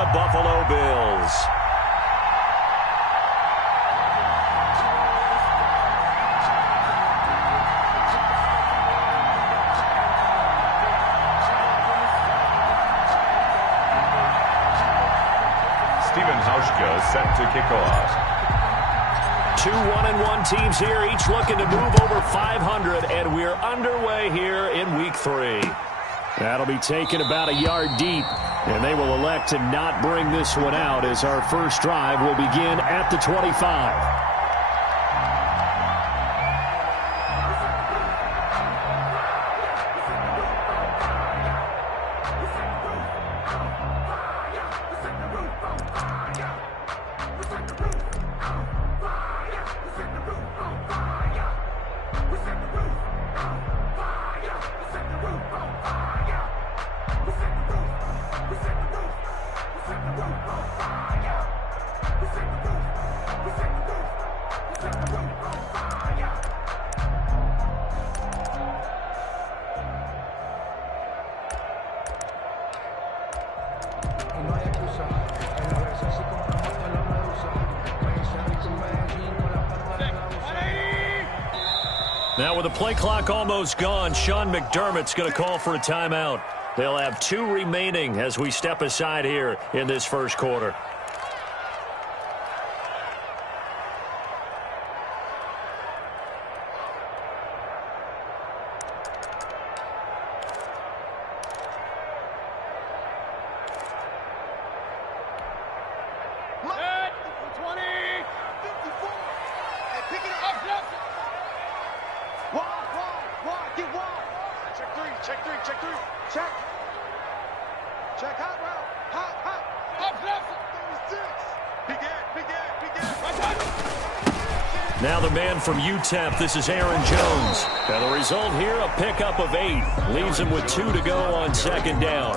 the Buffalo Bills. Set to kick off. 2 1-1 teams here, each looking to move over 500, and we're underway here in week 3. That'll be taken about a yard deep, and they will elect to not bring this one out as our first drive will begin at the 25. Now with the play clock almost gone, Sean McDermott's going to call for a timeout. They'll have 2 remaining as we step aside here in this first quarter. Now the man from UTEP, this is Aaron Jones. And the result here, a pickup of 8. Leaves him with 2 to go on second down.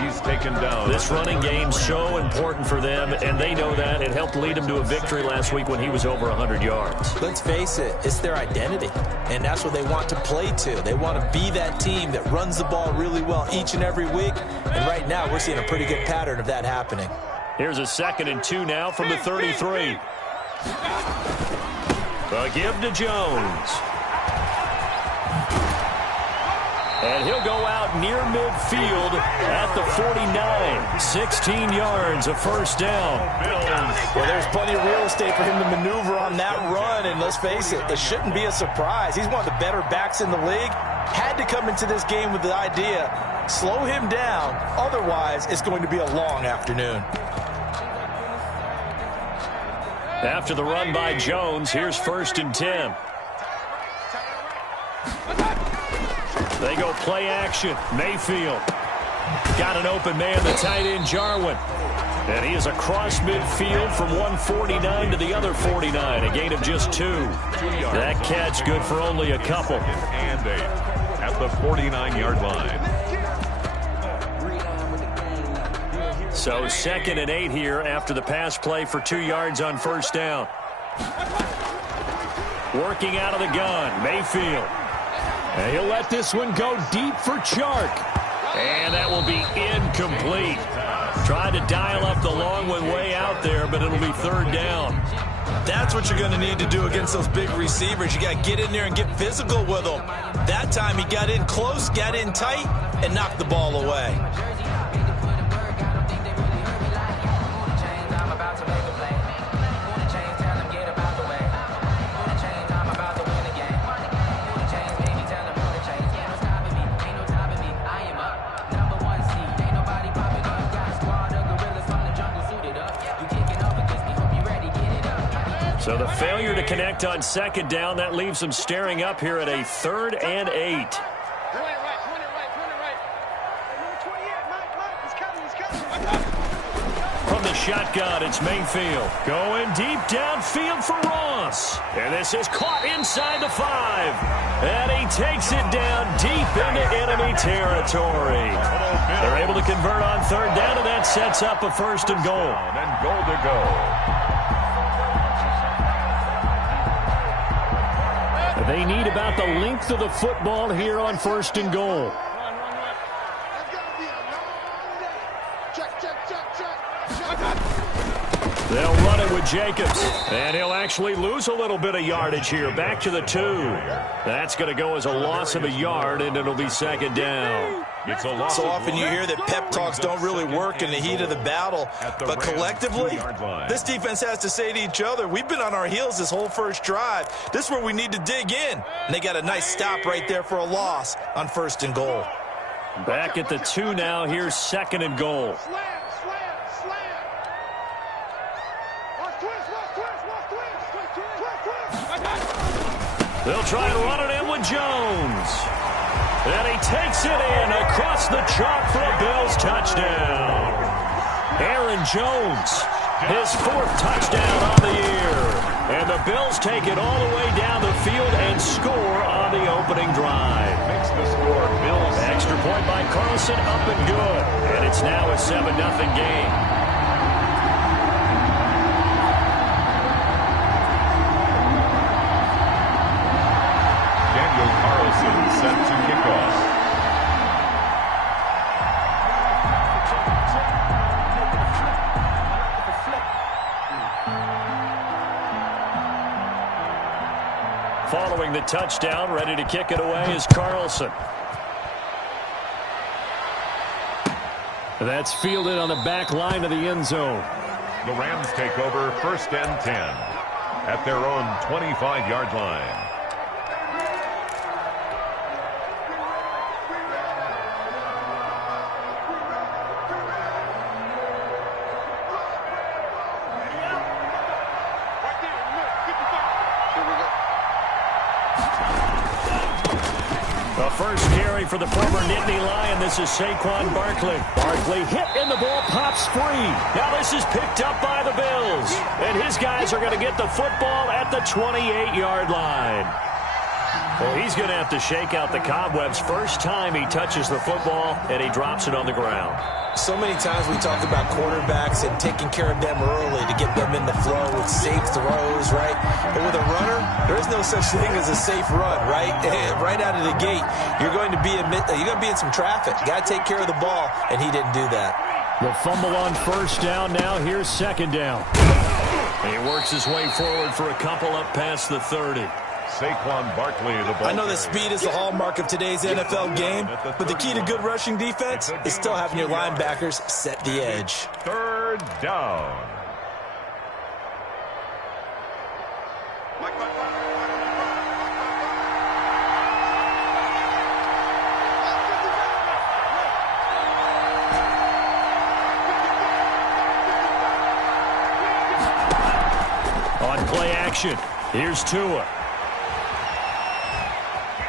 He's taken down. This running game's so important for them, and they know that. It helped lead them to a victory last week when he was over 100 yards. Let's face it, it's their identity, and that's what they want to play to. They want to be that team that runs the ball really well each and every week, and right now we're seeing a pretty good pattern of that happening. Here's a 2nd and 2 now from the 33. The give to Jones. And he'll go out near midfield at the 49. 16 yards, a first down. Well, there's plenty of real estate for him to maneuver on that run, and let's face it, it shouldn't be a surprise. He's one of the better backs in the league. Had to come into this game with the idea, slow him down, otherwise it's going to be a long afternoon. After the run by Jones, here's 1st and 10. They go play action. Mayfield. Got an open man, the tight end, Jarwin. And he is across midfield from 149 to the other 49. A gain of just 2. That catch good for only a couple. And 8 at the 49-yard line. So 2nd and 8 here after the pass play for 2 yards on first down. Working out of the gun, Mayfield. And he'll let this one go deep for Chark. And that will be incomplete. Tried to dial up the long one way out there, but it'll be 3rd down. That's what you're going to need to do against those big receivers. You got to get in there and get physical with them. That time he got in close, got in tight, and knocked the ball away. So the failure to connect on 2nd down, that leaves them staring up here at a 3rd and 8. From the shotgun, it's Mayfield. Going deep downfield for Ross. And this is caught inside the 5. And he takes it down deep into enemy territory. They're able to convert on 3rd down, and that sets up a 1st and goal. And goal to go. They need about the length of the football here on 1st and goal. They'll run it with Jacobs. And he'll actually lose a little bit of yardage here. Back to the 2. That's going to go as a loss of a yard, and it'll be second down. It's a loss. So often you hear that pep talks don't really work in the heat of the battle. But collectively, this defense has to say to each other, we've been on our heels this whole first drive. This is where we need to dig in. And they got a nice stop right there for a loss on 1st and goal. Back at the 2 now. Here's 2nd and goal. They'll try and run it in with Jones. And he takes it in across the chalk for a Bills touchdown. Aaron Jones, his 4th touchdown on the year. And the Bills take it all the way down the field and score on the opening drive. Makes the score Bills. Extra point by Carlson, up and good. And it's now a 7-0 game. Set to kick off. Following the touchdown, ready to kick it away is Carlson. That's fielded on the back line of the end zone. The Rams take over 1st and 10 at their own 25-yard line. The first carry for the former Nittany Lion. This is Saquon Barkley. Barkley hit and the ball pops free. Now this is picked up by the Bills. And his guys are going to get the football at the 28-yard line. Well, he's going to have to shake out the cobwebs. First time he touches the football, and he drops it on the ground. So many times we talk about quarterbacks and taking care of them early to get them in the flow with safe throws, right? But with a runner, there is no such thing as a safe run, right? Right out of the gate, you're going to be in some traffic. Got to take care of the ball, and he didn't do that. The fumble on 1st down. Now here's 2nd down. And he works his way forward for a couple up past the 30. Saquon Barkley, the ball. I know that speed is the hallmark of today's NFL game, but the key to good rushing defense is still having your linebackers set the edge. 3rd down. On play action, here's Tua.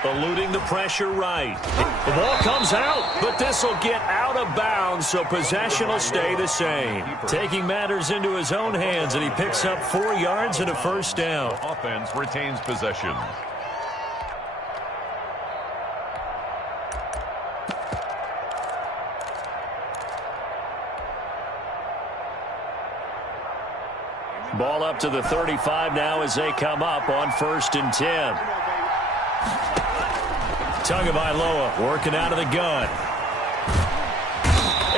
Eluding the pressure right. The ball comes out, but this will get out of bounds, so possession will stay the same. Taking matters into his own hands, and he picks up 4 yards and a 1st down. Offense retains possession. Ball up to the 35 now as they come up on 1st and 10. Tagovailoa working out of the gun.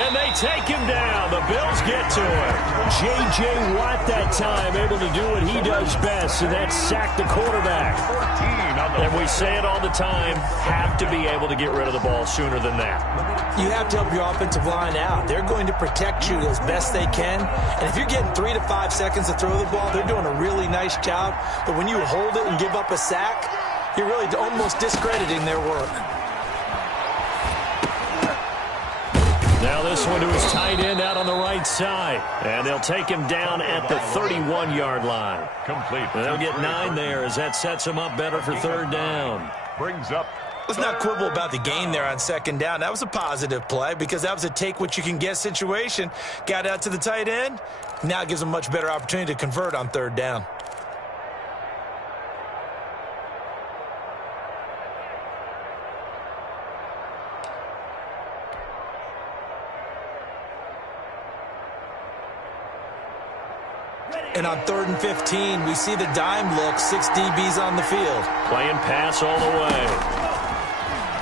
And they take him down. The Bills get to him. J.J. Watt that time able to do what he does best, and that's sack the quarterback. And we say it all the time, have to be able to get rid of the ball sooner than that. You have to help your offensive line out. They're going to protect you as best they can. And if you're getting 3 to 5 seconds to throw the ball, they're doing a really nice job. But when you hold it and give up a sack, you're really almost discrediting their work. Now this one to his tight end out on the right side. And they'll take him down at the 31-yard line. Complete. They'll get 9 there as that sets him up better for 3rd down. Brings up. Let's not quibble about the gain there on 2nd down. That was a positive play because that was a take-what-you-can-get situation. Got out to the tight end. Now it gives them a much better opportunity to convert on 3rd down. And on 3rd and 15, we see the dime look, 6 DBs on the field. Playing pass all the way.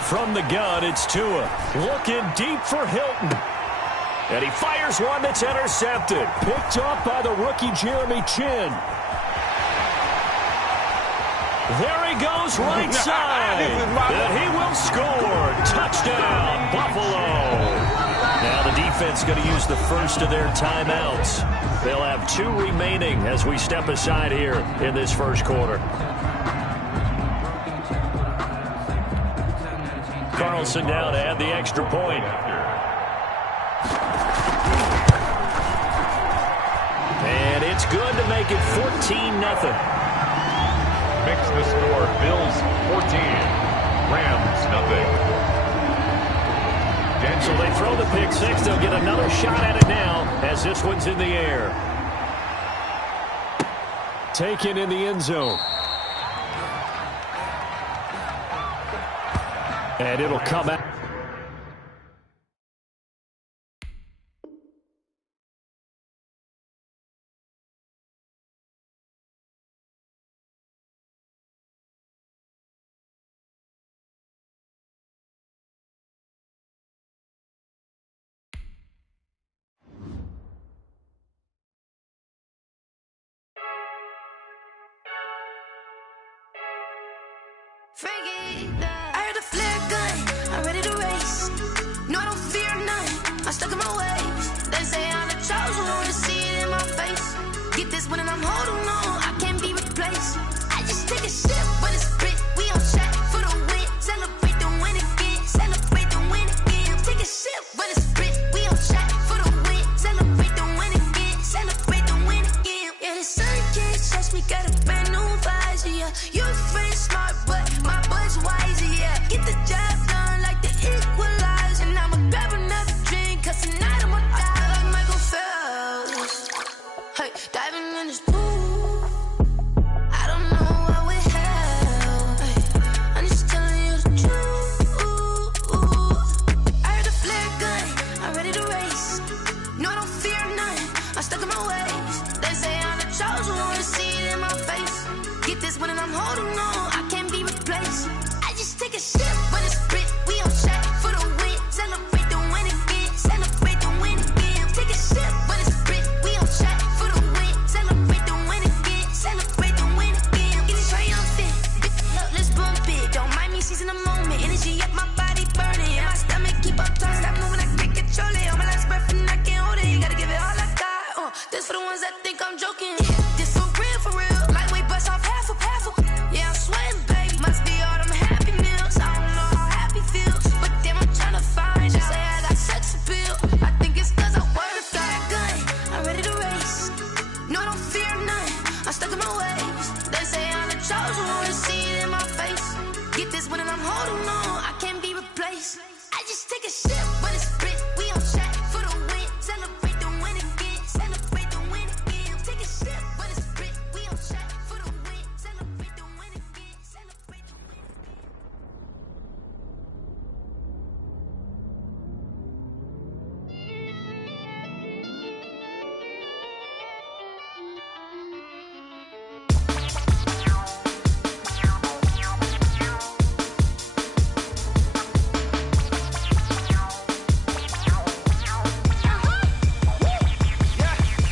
From the gun, it's Tua. Looking deep for Hilton. And he fires one that's intercepted. Picked up by the rookie Jeremy Chin. There he goes right side. And he will score. Touchdown, Buffalo. Now the defense going to use the first of their timeouts. They'll have 2 remaining as we step aside here in this first quarter. Carlson down to add the extra point. And it's good to make it 14-0. Makes the score Bills 14, Rams nothing. So they throw the pick six. They'll get another shot at it now as this one's in the air. Taken in the end zone. And it'll come out. I heard a flare gun, I'm ready to race. No, I don't fear none, I'm stuck in my ways. They say I'm the chosen one, to see it in my face. Get this one and I'm holding on, I can't be replaced. I just take a sip, but it's spit, we on track for the win. Celebrate the win again, celebrate the win again. Take a sip, but it's spit, we on track for the win. Celebrate the win again, celebrate the win again. Yeah, the sun can't touch me, got a brand new visor, yeah. You friend smart, but my bud's wiser, yeah. Get the job done like the equalizer. And I'ma grab another drink, cause tonight I'ma die like Michael Phelps. Hey, diving in this pool, I don't know what we have. Hey, I'm just telling you the truth. I heard a flare gun, I'm ready to race. No, I don't fear none, I'm stuck in my ways. They say I'm the chosen one, to see it in my face. Get this one and I'm holding on, I can't be replaced. I just take a sip, but it's spit, we on track for the win. Celebrate the win again, celebrate the win again. Take a sip, but it's spit, we on track for the win. Celebrate the win again, celebrate the win again. Get it triumphant, look, let's bump it. Don't mind me seizing the moment, energy up my body burning. And my stomach keep up talking, stop moving, I can't control it. On my last breath and I can't hold it, you gotta give it all I got. This for the ones that think I'm joking. This for real, lightweight bust off half a. Yeah, I'm sweating, baby. Must be all them happy meals. I don't know how happy feels, but damn, I'm trying to find out. Say I got sex appeal. I think it's cause I wear a fire gun. I'm ready to race. No, I don't fear none, I'm stuck in my ways. They say I'm the chosen one, to see it in my face. Get this one and I'm holding on, I can't be replaced. I just take a sip, but it's spit, we on track for the win. Celebrate the win again, celebrate the win again. Take a sip, but it's spit, we on track for the win. Celebrate the win again, celebrate the win again.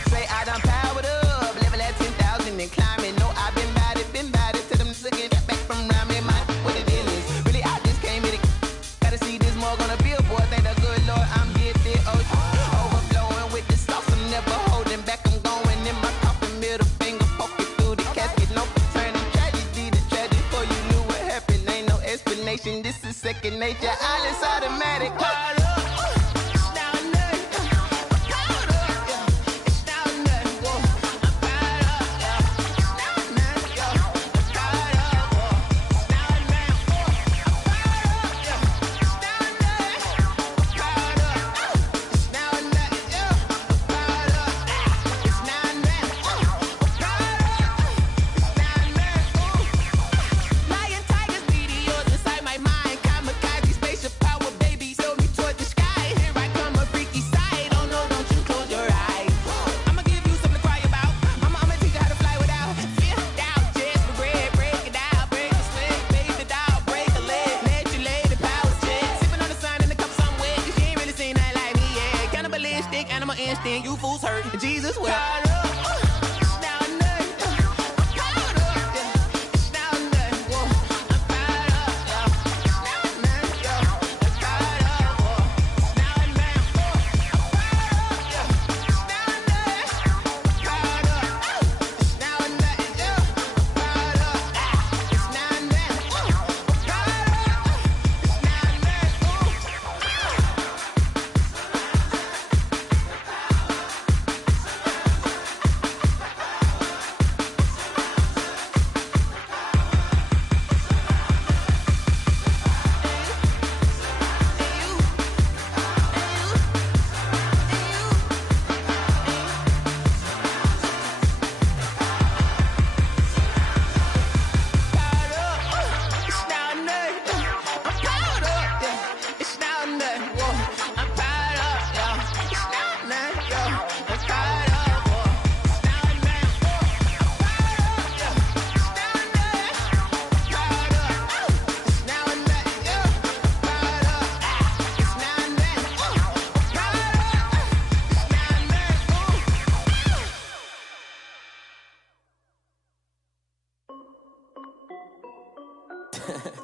Say I done powered up, level at 10,000 and climbing. No, I've been bad it till them get back from round me. My what it is, really I just came here to gotta see this more gonna be a boy. Thank the good Lord I'm getting overflowing with the sauce. I'm never holding back. I'm going in my coffin, middle finger poking through the casket. No turning tragedy to tragedy. Before you knew what happened, ain't no explanation. This is second nature. All is automatic. Lion, tigers, meteors inside my mind. Kamikaze, spaceship power, baby. Tell me torch Jesus will.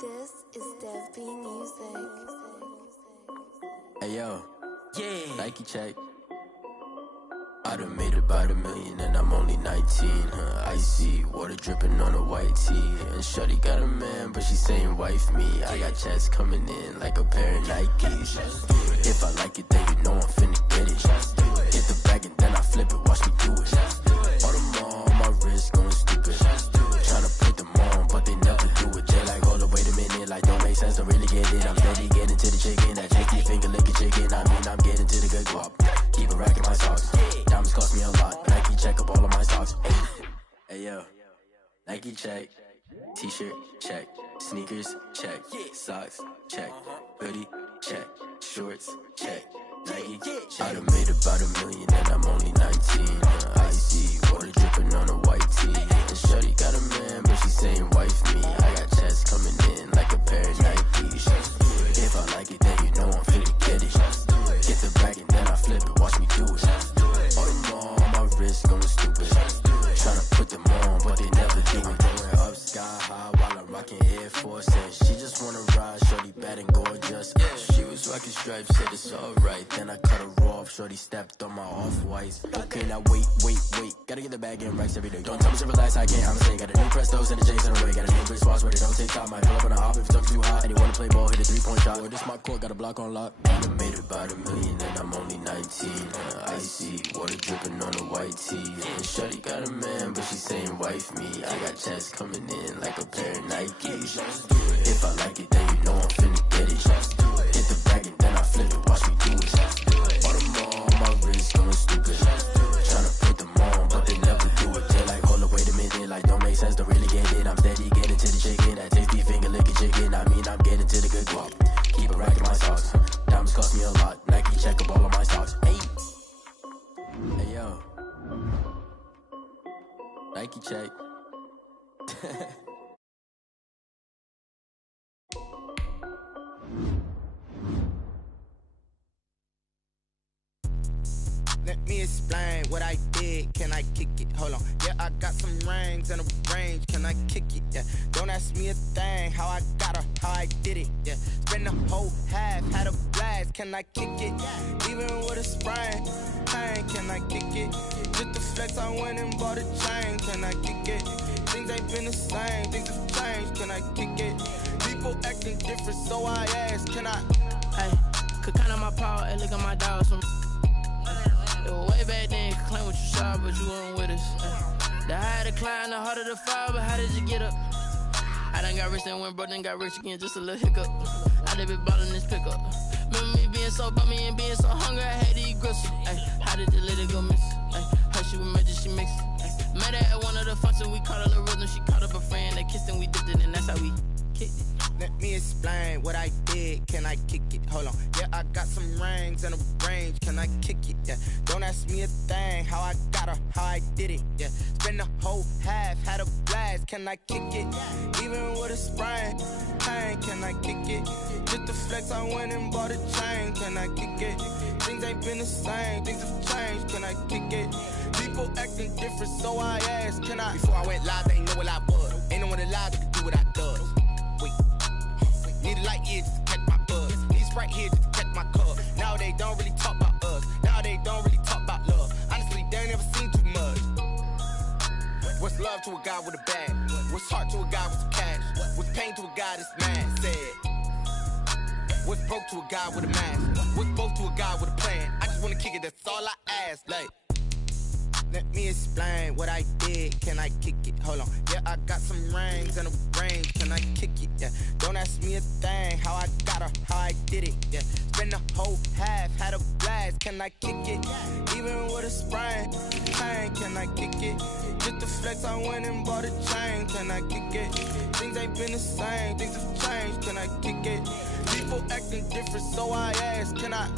This is Dev B Music. Hey yo, yeah. Nike check. I done made about $1 million and I'm only 19. Icy water dripping on a white tee. And shawty got a man, but she saying wife me. I got checks coming in like a pair of Nikes. If I like it, then you know I'm finna get it. Hit the bag and then I flip it, watch me do it. All them on my wrist going stupid. Tryna put them on, but they never do it. They like, hold up, wait a minute, like don't make sense, don't really get it. I'm steady getting to the chicken, that tasty finger licking chicken. I mean, I'm getting to the good guap. Keep a rack in my socks. Diamonds cost me a lot. Nike check up all of my socks. Hey yo, Nike check. T-shirt check. Sneakers check. Socks check. Hoodie check. Shorts check. Nike check. I done made about $1 million and I'm only 19. Icy water dripping on a white tee. And shorty got a man, but she saying wife me. I got checks coming in like a pair of Nikes. If I like it, then you know I'm finna get it. Get the bag and then I flip it, watch me do it. All them on my wrist going stupid. Tryna put them on, but they never do it. Going up sky high while I'm rocking Air Force. And she just wanna ride, shorty bad and gorgeous. She was rocking stripes, said it's alright. Then I cut her off, shorty stepped on my off-whites. Okay, now wait. Gotta get the bag and racks every day. Don't tell me to relax, I can't, I'm saying. Got a new Prestos and a J's in the way. Got a new Bridge spots where they don't take time. Might pull up on a hop if it's too hot. And you wanna play ball, hit a 3-point shot. Well, this my court, got a block on lock. I done made about $1 million and I'm only 19. Icy water dripping on a white tee. And shorty got a man, but she saying wife me. I got checks coming in like a pair of Nikes. If I like it, then you know I'm finna get it. Hit the bag and then I flip it, watch me do it. All them on my wrist going stupid. Tryna put them on, but they never do it. They like, hold up, wait a minute, like don't make sense, don't really get it. I'm steady getting to the chicken, that tasty finger licking chicken. I mean, I'm getting to the good guap. Keep a rack in my socks. Diamonds cost me a lot. Nike check up all of my socks. Hey yo, Nike check. Let me explain what I did. Can I kick it? Hold on. Yeah, I got some rings and a range. Can I kick it? Yeah. Don't ask me a thing. How I got her, how I did it. Yeah. Spend the whole half, had a blast. Can I kick it? Even with a sprain. Pain, can I kick it? Just the flex, I went and bought a chain. Can I kick it? Things ain't been the same. Things have changed. Can I kick it? People acting different, so I ask. Can I? Hey, could count on my power. Hey, look at my dogs from. Way back then, you could claim what you saw, but you weren't with us. The higher the climb, the harder the fall, but how did you get up? I done got rich and went broke, then got rich again, just a little hiccup. I done been ballin' this pickup. Remember me being so bummy and being so hungry, I had to eat gristle. How did the lady go miss? Her she was magic, she mixed. Met her at one of the functions, we caught a little rhythm, she caught up a friend, they kissed and we dipped it, and that's how we kicked it. Let me me explain what I did. Can I kick it? Hold on. Yeah, I got some rings and a range. Can I kick it? Yeah. Don't ask me a thing. How I got her, how I did it. Yeah. Spend the whole half, had a blast. Can I kick it? Even with a sprain, pain. Can I kick it? Just the flex, I went and bought a chain. Can I kick it? Things ain't been the same. Things have changed. Can I kick it? People acting different, so I asked, can I? Before I went live, they ain't know what I was. Ain't no one alive that could do what I does. Wait. Need a light year just to catch my buzz. Need Sprite here just to catch my cup. Now they don't really talk about us. Now they don't really talk about love. Honestly, they ain't never seen too much. What's love to a guy with a bag? What's heart to a guy with some cash? What's pain to a guy that's mad? Said. What's broke to a guy with a mask? What's both to a guy with a plan? I just wanna kick it, that's all I ask. Like, let me explain what I did. Can I kick it? Hold on. Yeah, I got some rings and a range. Can I kick it? Yeah. Don't ask me a thing. How I got her, how I did it. Yeah. Spend the whole half, had a blast. Can I kick it? Even with a sprain, pain. Can I kick it? Just the flex, I went and bought a chain. Can I kick it? Things ain't been the same. Things have changed. Can I kick it? People acting different, so I ask, can I?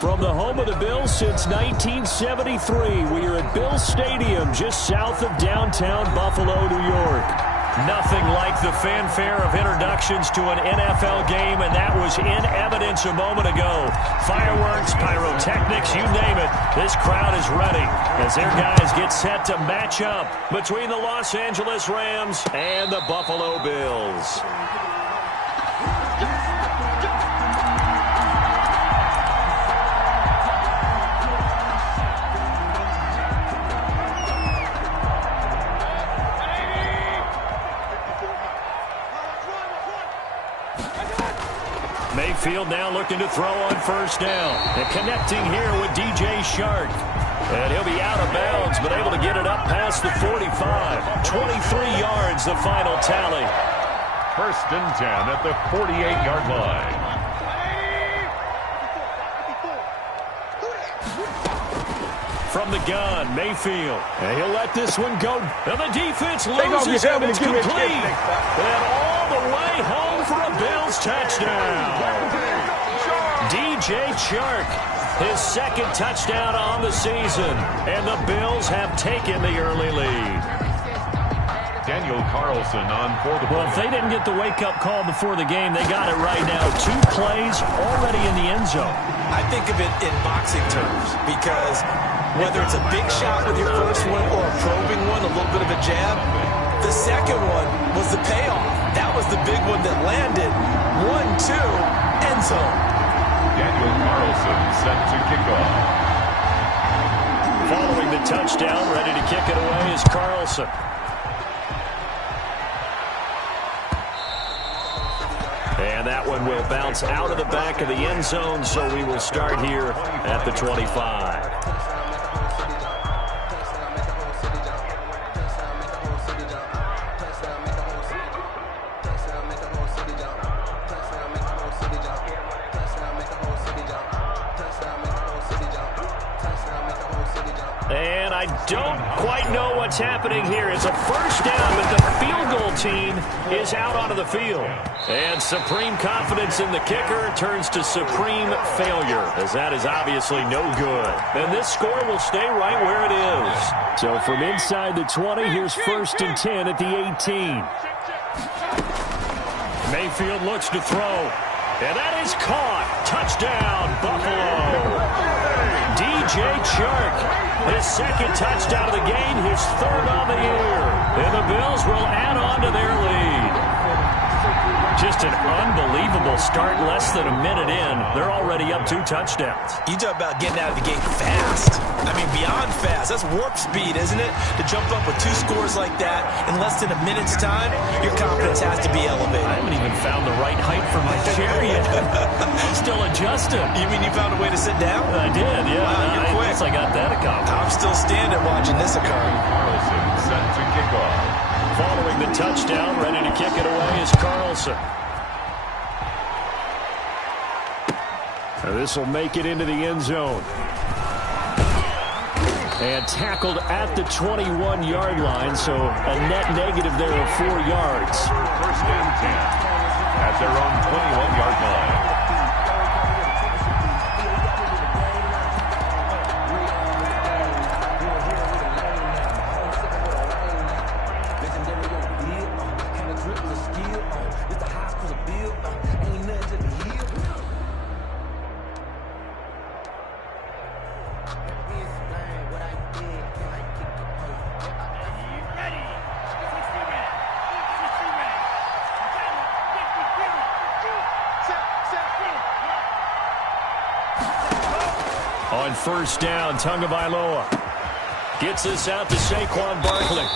From the home of the Bills since 1973, we are at Bills Stadium just south of downtown Buffalo, New York. Nothing like the fanfare of introductions to an NFL game, and that was in evidence a moment ago. Fireworks, pyrotechnics, you name it. This crowd is ready as their guys get set to match up between the Los Angeles Rams and the Buffalo Bills. Mayfield now looking to throw on first down. And connecting here with DJ Shark. And he'll be out of bounds, but able to get it up past the 45. 23 yards, the final tally. First and 10 at the 48-yard line. From the gun, Mayfield. And he'll let this one go. And the defense loses him. It's complete. And all the way home for a Bills touchdown. DJ Chark, his second touchdown on the season. And the Bills have taken the early lead. Daniel Carlson on for the Well, if they didn't get the wake-up call before the game, they got it right now. 2 plays already in the end zone. I think of it in boxing terms because whether it's a big shot with your first one or a probing one, a little bit of a jab, the second one was the payoff. That was the big one that landed. 1-2, end zone. Daniel Carlson set to kick off. Following the touchdown, ready to kick it away is Carlson. And that one will bounce out of the back of the end zone, so we will start here at the 25. And I don't quite know what's happening here. It's a first down, but the field goal 13 is out onto the field. And supreme confidence in the kicker turns to supreme failure, as that is obviously no good. And this score will stay right where it is. So from inside the 20, here's 1st and 10 at the 18. Mayfield looks to throw. And that is caught. Touchdown, Buffalo. DJ Chark, his 2nd touchdown of the game, his 3rd on the year. And the Bills will add on to their lead. Just an unbelievable start. Less than a minute in, they're already up 2 touchdowns. You talk about getting out of the gate fast. I mean, beyond fast. That's warp speed, isn't it? To jump up with 2 scores like that in less than a minute's time, your confidence has to be elevated. I haven't even found the right height for my chair yet. Still adjusting. You mean you found a way to sit down? I did, yeah. Wow, you're quick. I guess I got that accomplished. I'm still standing watching this occur. Carlson set to kick off. Following the touchdown, ready to kick it away is Carlson. This will make it into the end zone. And tackled at the 21-yard line, so a net negative there of 4 yards. 1st and 10 at their own 21-yard line. On 1st down, Tagovailoa gets this out to Saquon Barkley.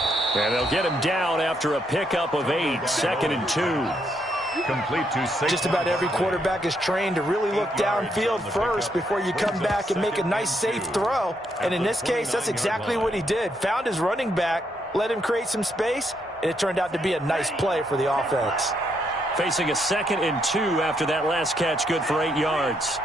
And they'll get him down after a pickup of 8, 2nd and 2. Complete to Saquon. Just about every quarterback is trained to really look downfield first before you come back and make a nice, safe throw. And in this case, that's exactly what he did. Found his running back, let him create some space, and it turned out to be a nice play for the offense. Facing a 2nd and 2 after that last catch, good for 8 yards.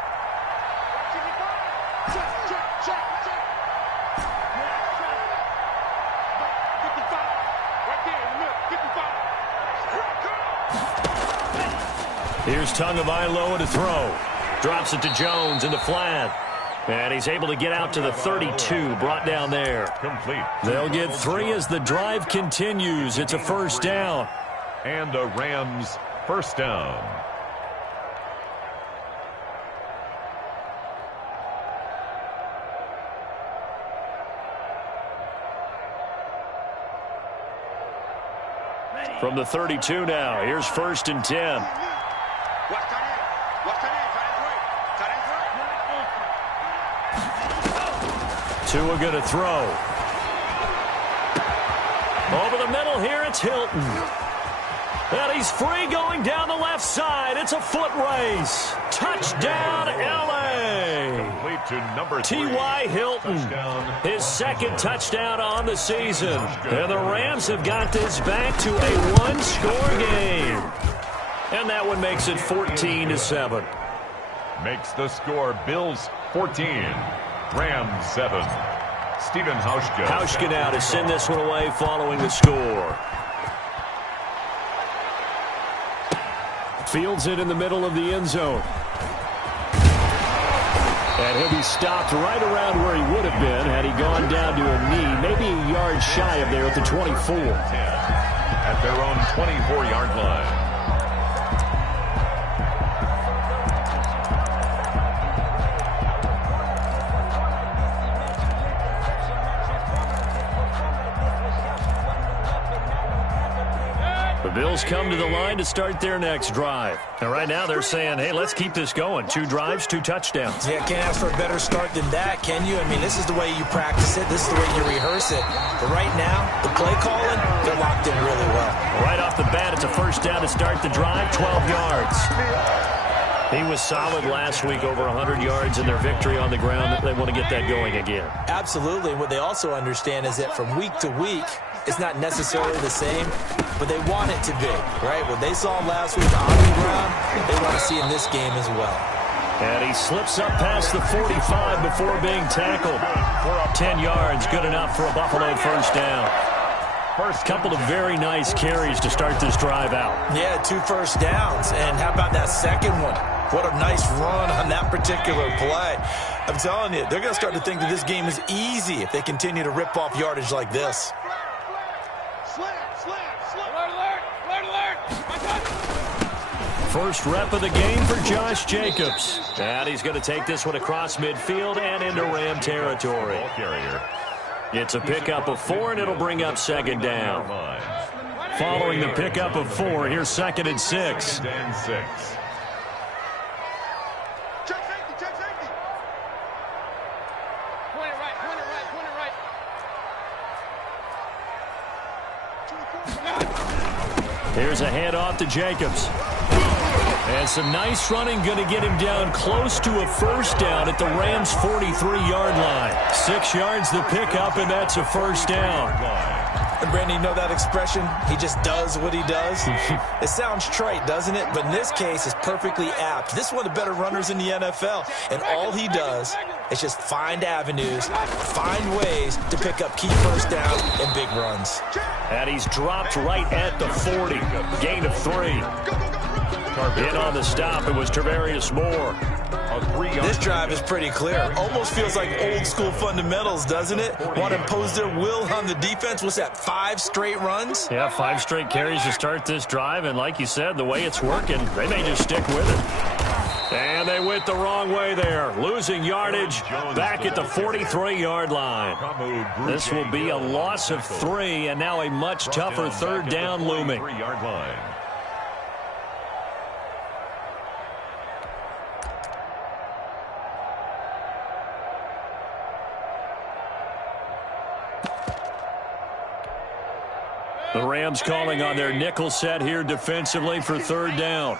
Here's Tagovailoa to throw. Drops it to Jones in the flat. And he's able to get out to the 32, brought down there. Complete. They'll get 3 as the drive continues. It's a 1st down. And a Rams 1st down. From the 32 now, here's 1st and 10. Tua going to throw. Over the middle here, it's Hilton. And he's free going down the left side. It's a foot race. Touchdown, L.A. Complete to number 3. T.Y. Hilton, his 2nd touchdown on the season. And the Rams have got this back to a 1-score game. And that one makes it 14-7. Makes the score Bills 14, Rams 7. Stephen Hauschka. Hauschka now to send this one away following the score. Fields it in the middle of the end zone. And he'll be stopped right around where he would have been had he gone down to a knee, maybe a yard shy of there at the 24. At their own 24-yard line. The Bills come to the line to start their next drive. And right now they're saying, hey, let's keep this going. 2 drives, 2 touchdowns. Yeah, can't ask for a better start than that, can you? I mean, this is the way you practice it. This is the way you rehearse it. But right now, the play calling, they're locked in really well. Right off the bat, it's a 1st down to start the drive, 12 yards. He was solid last week, over 100 yards in their victory on the ground. They want to get that going again. Absolutely. What they also understand is that from week to week, it's not necessarily the same, but they want it to be, right? What they saw last week on the ground, they want to see in this game as well. And he slips up past the 45 before being tackled. 10 yards, good enough for a Buffalo 1st down. Couple of very nice carries to start this drive out. Yeah, 2 first downs. And how about that second one? What a nice run on that particular play. I'm telling you, they're going to start to think that this game is easy if they continue to rip off yardage like this. First rep of the game for Josh Jacobs. And he's going to take this one across midfield and into Ram territory. It's a pickup of 4, and it'll bring up second down. Following the pickup of 4, here's 2nd and 6. Here's a handoff to Jacobs. And some nice running, going to get him down close to a first down at the Rams' 43-yard line. 6 yards the pickup, and that's a first down. And Brandon, you know that expression? He just does what he does. It sounds trite, doesn't it? But in this case, it's perfectly apt. This is one of the better runners in the NFL. And all he does is just find avenues, find ways to pick up key first down and big runs. And he's dropped right at the 40. Gain of 3. In on the stop, it was Tarvarius Moore. This drive is pretty clear. Almost feels like old school fundamentals, doesn't it? Want to impose their will on the defense. What's that, 5 straight runs? Yeah, 5 straight carries to start this drive. And like you said, the way it's working, they may just stick with it. And they went the wrong way there. Losing yardage back at the 43-yard line. This will be a loss of 3, and now a much tougher third down looming. The Rams calling on their nickel set here defensively for third down.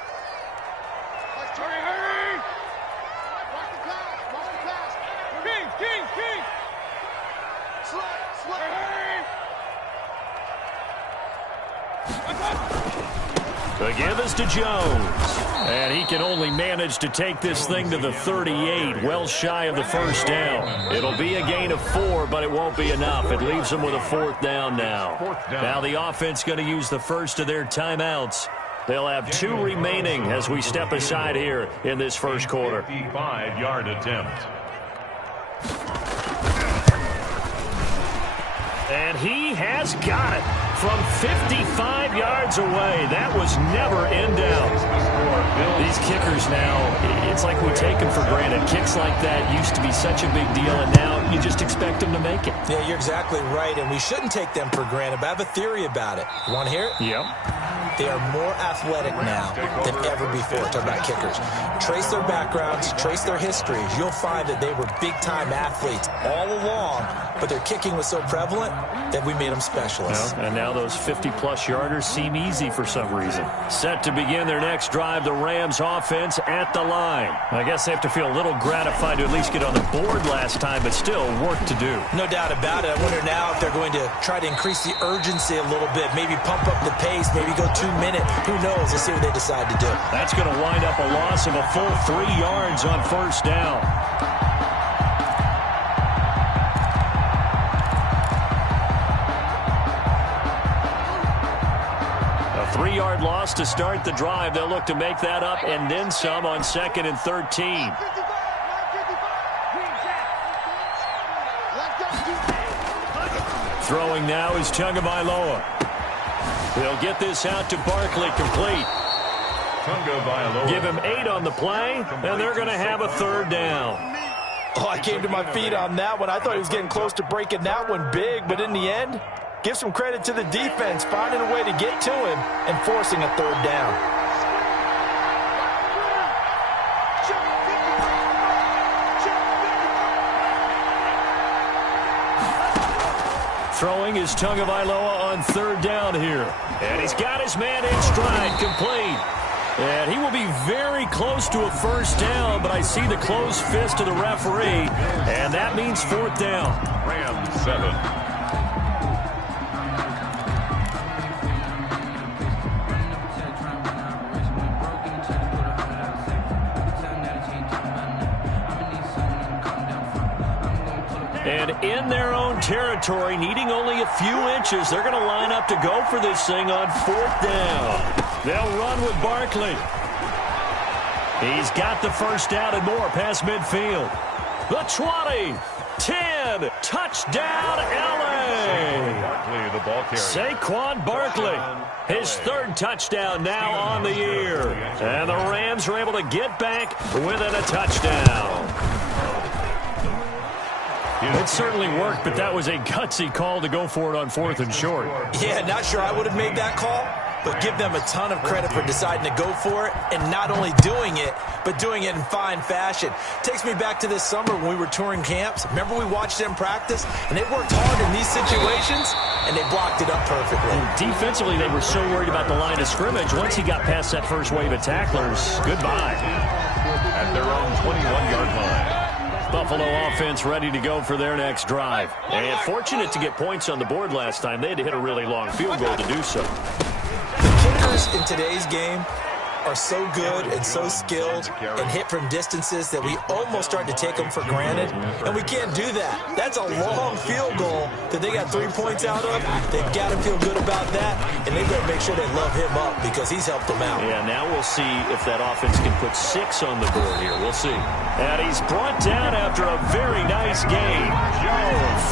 The give is to Jones. And he can only manage to take this thing to the 38, well shy of the first down. It'll be a gain of 4, but it won't be enough. It leaves them with a 4th down now. Now the offense going to use the first of their timeouts. They'll have 2 remaining as we step aside here in this first quarter. 55-yard attempt. And he has got it from 55 yards away. That was never in doubt. These kickers now, it's like we take them for granted. Kicks like that used to be such a big deal, and now you just expect them to make it. Yeah, you're exactly right, and we shouldn't take them for granted, but I have a theory about it. You want to hear it? Yep. They are more athletic now than ever before. Talk about kickers. Trace their backgrounds, trace their histories. You'll find that they were big-time athletes all along, but their kicking was so prevalent that we made them specialists. Well, and now those 50-plus yarders seem easy for some reason. Set to begin their next drive, the Rams offense at the line. I guess they have to feel a little gratified to at least get on the board last time, but still work to do. No doubt about it. I wonder now if they're going to try to increase the urgency a little bit, maybe pump up the pace, maybe go 2 minutes. Who knows? Let's see what they decide to do. That's going to wind up a loss of a full 3 yards on first down. A 3-yard loss to start the drive. They'll look to make that up and then some on 2nd and 13. Throwing now is Tagovailoa. They'll get this out to Barkley, complete. Give him 8 on the play, and they're going to have a third down. Oh, I came to my feet on that one. I thought he was getting close to breaking that one big, but in the end, give some credit to the defense, finding a way to get to him and forcing a third down. Throwing is Tagovailoa on third down here. And he's got his man in stride, complete. And he will be very close to a first down, but I see the closed fist of the referee, and that means 4th down. Rams 7. And in their own territory, needing only a few inches. They're going to line up to go for this thing on 4th down. They'll run with Barkley. He's got the first down and more past midfield. The 20, 10, touchdown, L.A. Barkley, the ball carrier. Saquon Barkley, his 3rd touchdown now on the year. And the Rams are able to get back within a touchdown. It certainly worked, but that was a gutsy call to go for it on 4th and short. Yeah, not sure I would have made that call, but give them a ton of credit for deciding to go for it and not only doing it, but doing it in fine fashion. Takes me back to this summer when we were touring camps. Remember we watched them practice, and they worked hard in these situations, and they blocked it up perfectly. And defensively, they were so worried about the line of scrimmage. Once he got past that first wave of tacklers, goodbye. At their own 21-yard line. Buffalo offense ready to go for their next drive. And fortunate to get points on the board last time. They had to hit a really long field goal to do so. The kickers in today's game are so good and so skilled and hit from distances that we almost start to take them for granted, and we can't do that. That's a long field goal that they got 3 points out of. They've got to feel good about that, and they've got to make sure they love him up because he's helped them out. Yeah, now we'll see if that offense can put 6 on the board here. We'll see. And he's brought down after a very nice gain.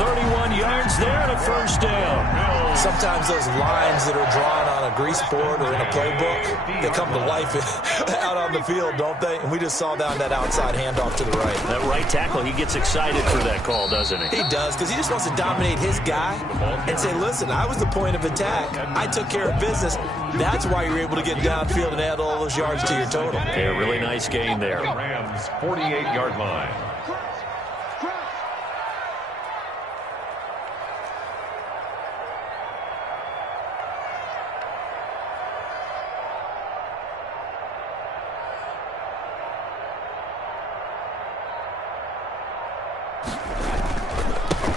31 yards there and a first down. Sometimes those lines that are drawn on a grease board or in a playbook, they come to life out on the field, don't they? And we just saw down that outside handoff to the right. That right tackle, he gets excited for that call, doesn't he? He does, because he just wants to dominate his guy and say, listen, I was the point of attack. I took care of business. That's why you're able to get downfield and add all those yards to your total. Yeah, really nice gain there. Rams 48-yard line.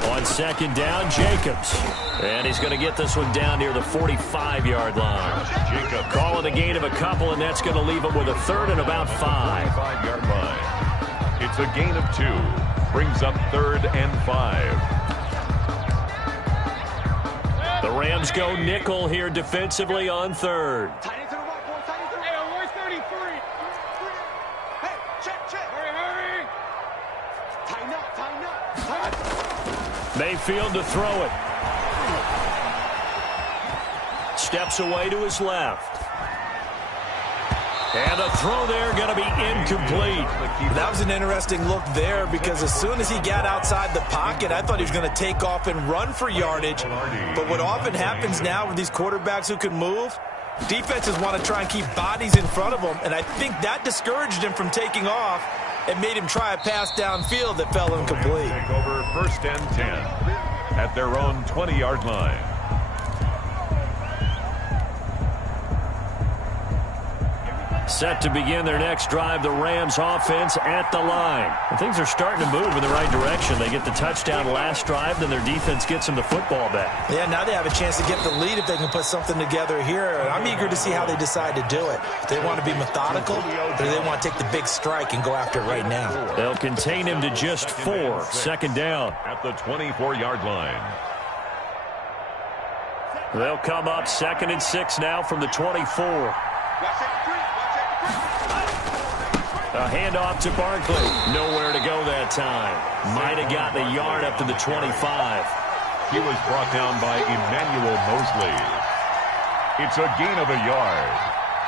On 2nd down, Jacobs. And he's going to get this one down near the 45-yard line. Jacob calling a gain of a couple, and that's going to leave him with a 3rd and about 5. 5-yard line. It's a gain of 2. Brings up 3rd and 5. The Rams go nickel here defensively on 3rd. Mayfield to throw it. Steps away to his left. And a throw there going to be incomplete. That was an interesting look there because as soon as he got outside the pocket, I thought he was going to take off and run for yardage. But what often happens now with these quarterbacks who can move, defenses want to try and keep bodies in front of them, and I think that discouraged him from taking off and made him try a pass downfield that fell incomplete. Take over 1st and 10 at their own 20-yard line. Set to begin their next drive, the Rams offense at the line. And things are starting to move in the right direction. They get the touchdown last drive, then their defense gets them the football back. Yeah, now they have a chance to get the lead if they can put something together here. And I'm eager to see how they decide to do it. Do they want to be methodical, or do they want to take the big strike and go after it right now? They'll contain him to just 4. 2nd down. At the 24-yard line. They'll come up 2nd and 6 now from the 24. A handoff to Barkley. Nowhere to go that time. Might have gotten a yard up to the 25. He was brought down by Emmanuel Mosley. It's a gain of a yard.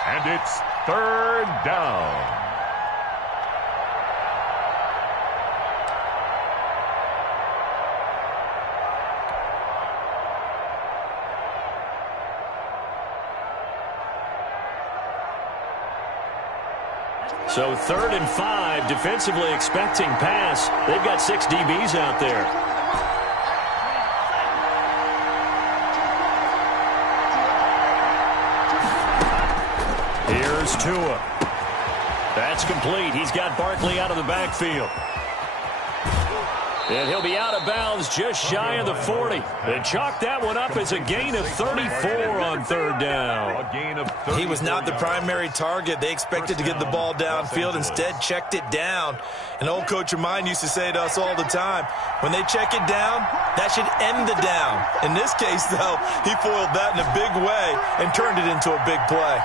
And it's 3rd down. So 3rd and 5, defensively expecting pass. They've got 6 DBs out there. Here's Tua. That's complete. He's got Barkley out of the backfield. And he'll be out of bounds just shy of the 40. They chalked that one up as a gain of 34 on third down. He was not the primary target. They expected to get the ball downfield. Instead, checked it down. An old coach of mine used to say to us all the time, when they check it down, that should end the down. In this case, though, he foiled that in a big way and turned it into a big play.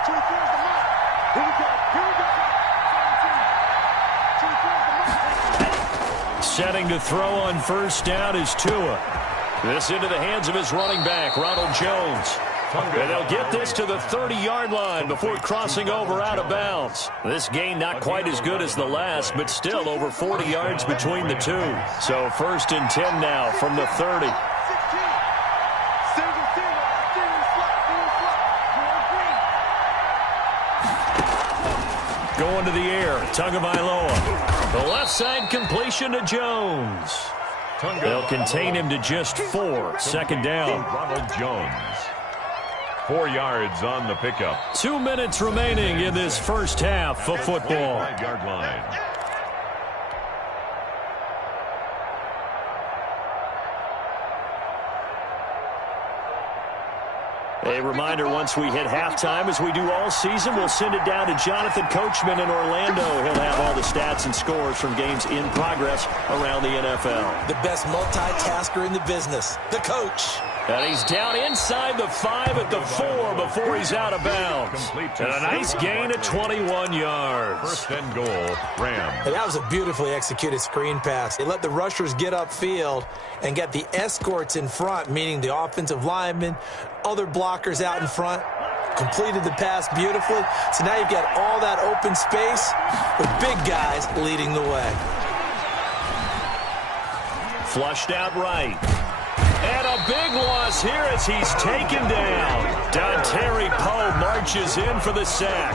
Setting to throw on first down is Tua. This into the hands of his running back, Ronald Jones. And they'll get this to the 30-yard line before crossing over out of bounds. This gain not quite as good as the last, but still over 40 yards between the two. So 1st and 10 now from the 30. Going to the air, Tagovailoa. The left side completion to Jones. They'll contain him to just 4. 2nd down. Ronald Jones. 4 yards on the pickup. 2 minutes remaining in this first half of football. 5-yard line. A reminder, once we hit halftime, as we do all season, we'll send it down to Jonathan Coachman in Orlando. He'll have all the stats and scores from games in progress around the NFL. The best multitasker in the business, the coach. And he's down inside the 5 at the 4 before he's out of bounds. And a nice gain of 21 yards. 1st and goal, Rams. And that was a beautifully executed screen pass. They let the rushers get upfield and get the escorts in front, meaning the offensive linemen, other blockers out in front. Completed the pass beautifully. So now you've got all that open space with big guys leading the way. Flushed out right. And a big loss here as he's taken down. Dontari Poe marches in for the sack.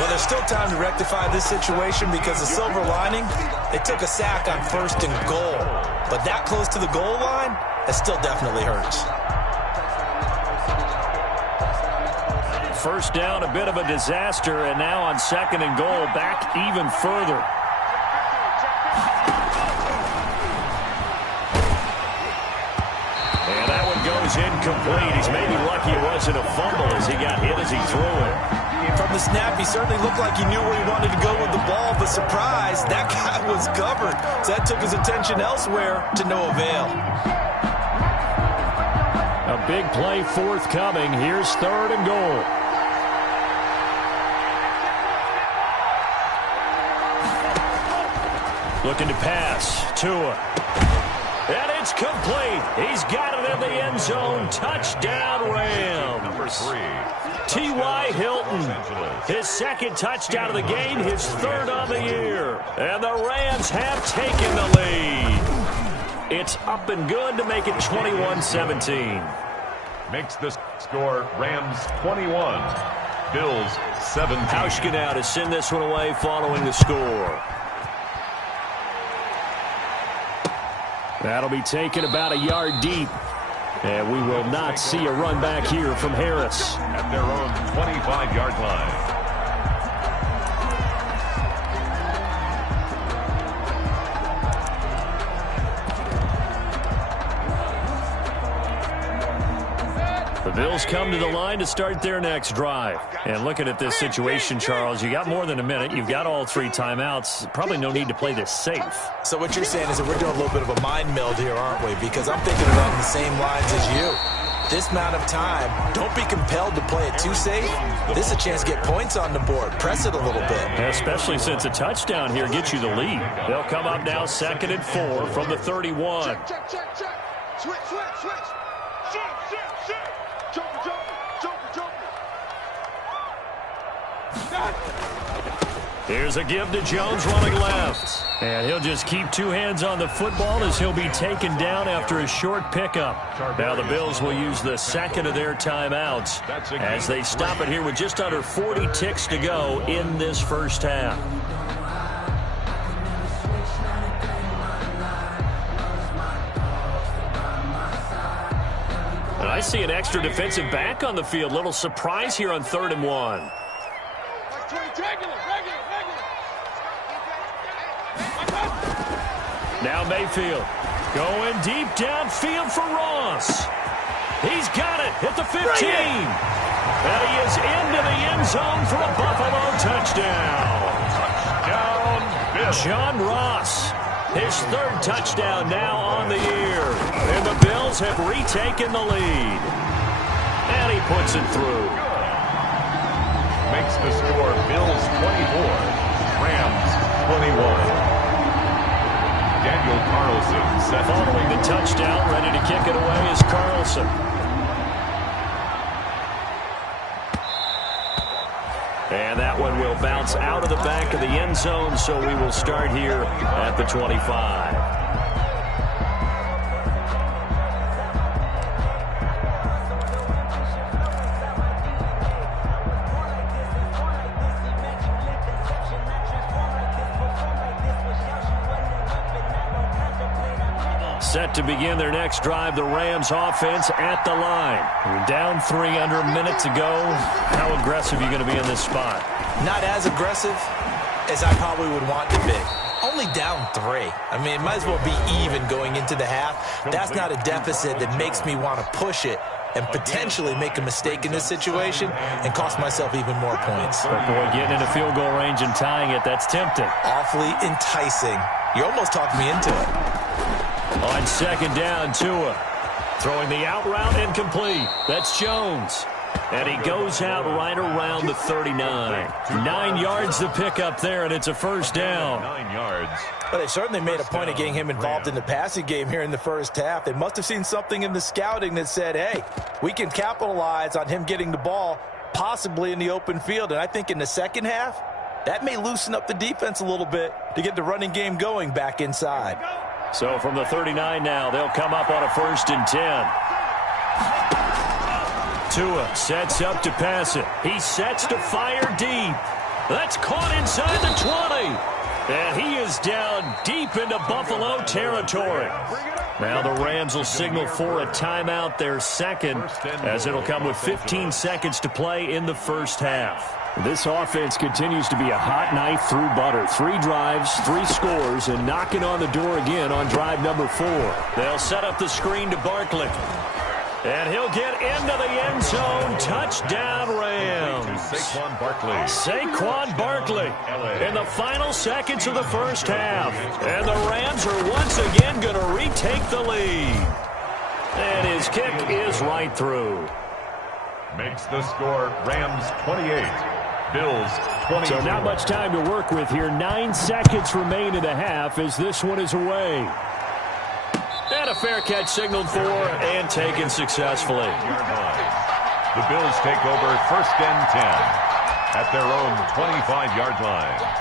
Well, there's still time to rectify this situation because the silver lining, they took a sack on 1st and goal. But that close to the goal line, it still definitely hurts. First down, a bit of a disaster, and now on 2nd and goal, back even further. And that one goes incomplete. He's maybe lucky it wasn't a fumble as he got hit as he threw it. From the snap, he certainly looked like he knew where he wanted to go with the ball, but surprise, that guy was covered. So that took his attention elsewhere to no avail. A big play forthcoming. Here's 3rd and goal. Looking to pass. Tua. And it's complete. He's got it in the end zone. Touchdown, Rams. Number 3. T.Y. Hilton. His 2nd touchdown of the game, his 3rd on the year. And the Rams have taken the lead. It's up and good to make it 21-17. Makes the score Rams 21. Bills 17. Hauschka now to send this one away following the score. That'll be taken about a yard deep. And we will not see a run back here from Harris. At their own 25-yard line. The Bills come to the line to start their next drive. And looking at this situation, Charles, you got more than a minute. You've got all 3 timeouts. Probably no need to play this safe. So what you're saying is that we're doing a little bit of a mind meld here, aren't we? Because I'm thinking along the same lines as you. This amount of time, don't be compelled to play it too safe. This is a chance to get points on the board. Press it a little bit. Especially since a touchdown here gets you the lead. They'll come up now 2nd and 4 from the 31. Check. Switch. Here's a give to Jones running left. And he'll just keep 2 hands on the football as he'll be taken down after a short pickup. Now the Bills will use the 2nd of their timeouts as they stop it here with just under 40 ticks to go in this first half. And I see an extra defensive back on the field. Little surprise here on 3rd and 1. Now Mayfield going deep downfield for Ross. He's got it at the 15. And he is into the end zone for a Buffalo touchdown. Touchdown, Bill. John Ross, his third touchdown now on the year. And the Bills have retaken the lead. And he puts it through. Makes the score Bills 24, Rams 21. Daniel Carlson set. Following the touchdown, ready to kick it away is Carlson. And that one will bounce out of the back of the end zone, so we will start here at the 25. Set to begin their next drive, the Rams offense at the line. We're down 3 under a minute to go. How aggressive are you going to be in this spot? Not as aggressive as I probably would want to be. Only down 3. I mean, it might as well be even going into the half. That's not a deficit that makes me want to push it and potentially make a mistake in this situation and cost myself even more points. But boy, getting into field goal range and tying it, that's tempting. Awfully enticing. You almost talked me into it. On second down, Tua throwing the out route incomplete. That's Jones. And he goes out right around the 39. 9 yards to pick up there, and it's a first down. 9 yards. Well, they certainly made a point of getting him involved in the passing game here in the first half. They must have seen something in the scouting that said, hey, we can capitalize on him getting the ball possibly in the open field. And I think in the second half, that may loosen up the defense a little bit to get the running game going back inside. So from the 39 now, they'll come up on a 1st and 10. Tua sets up to pass it. He sets to fire deep. That's caught inside the 20. And he is down deep into Buffalo territory. Now the Rams will signal for a timeout, their second, as it'll come with 15 seconds to play in the first half. This offense continues to be a hot knife through butter. 3 drives, 3 scores, and knocking on the door again on drive number 4. They'll set up the screen to Barkley. And he'll get into the end zone. Touchdown, Rams. Saquon Barkley. Saquon Barkley in the final seconds of the first half. And the Rams are once again going to retake the lead. And his kick is right through. Makes the score Rams 28. Bills 20. So not much time to work with here. 9 seconds remain in the half as this one is away. And a fair catch signaled for and taken successfully. The Bills take over 1st and 10 at their own 25-yard line.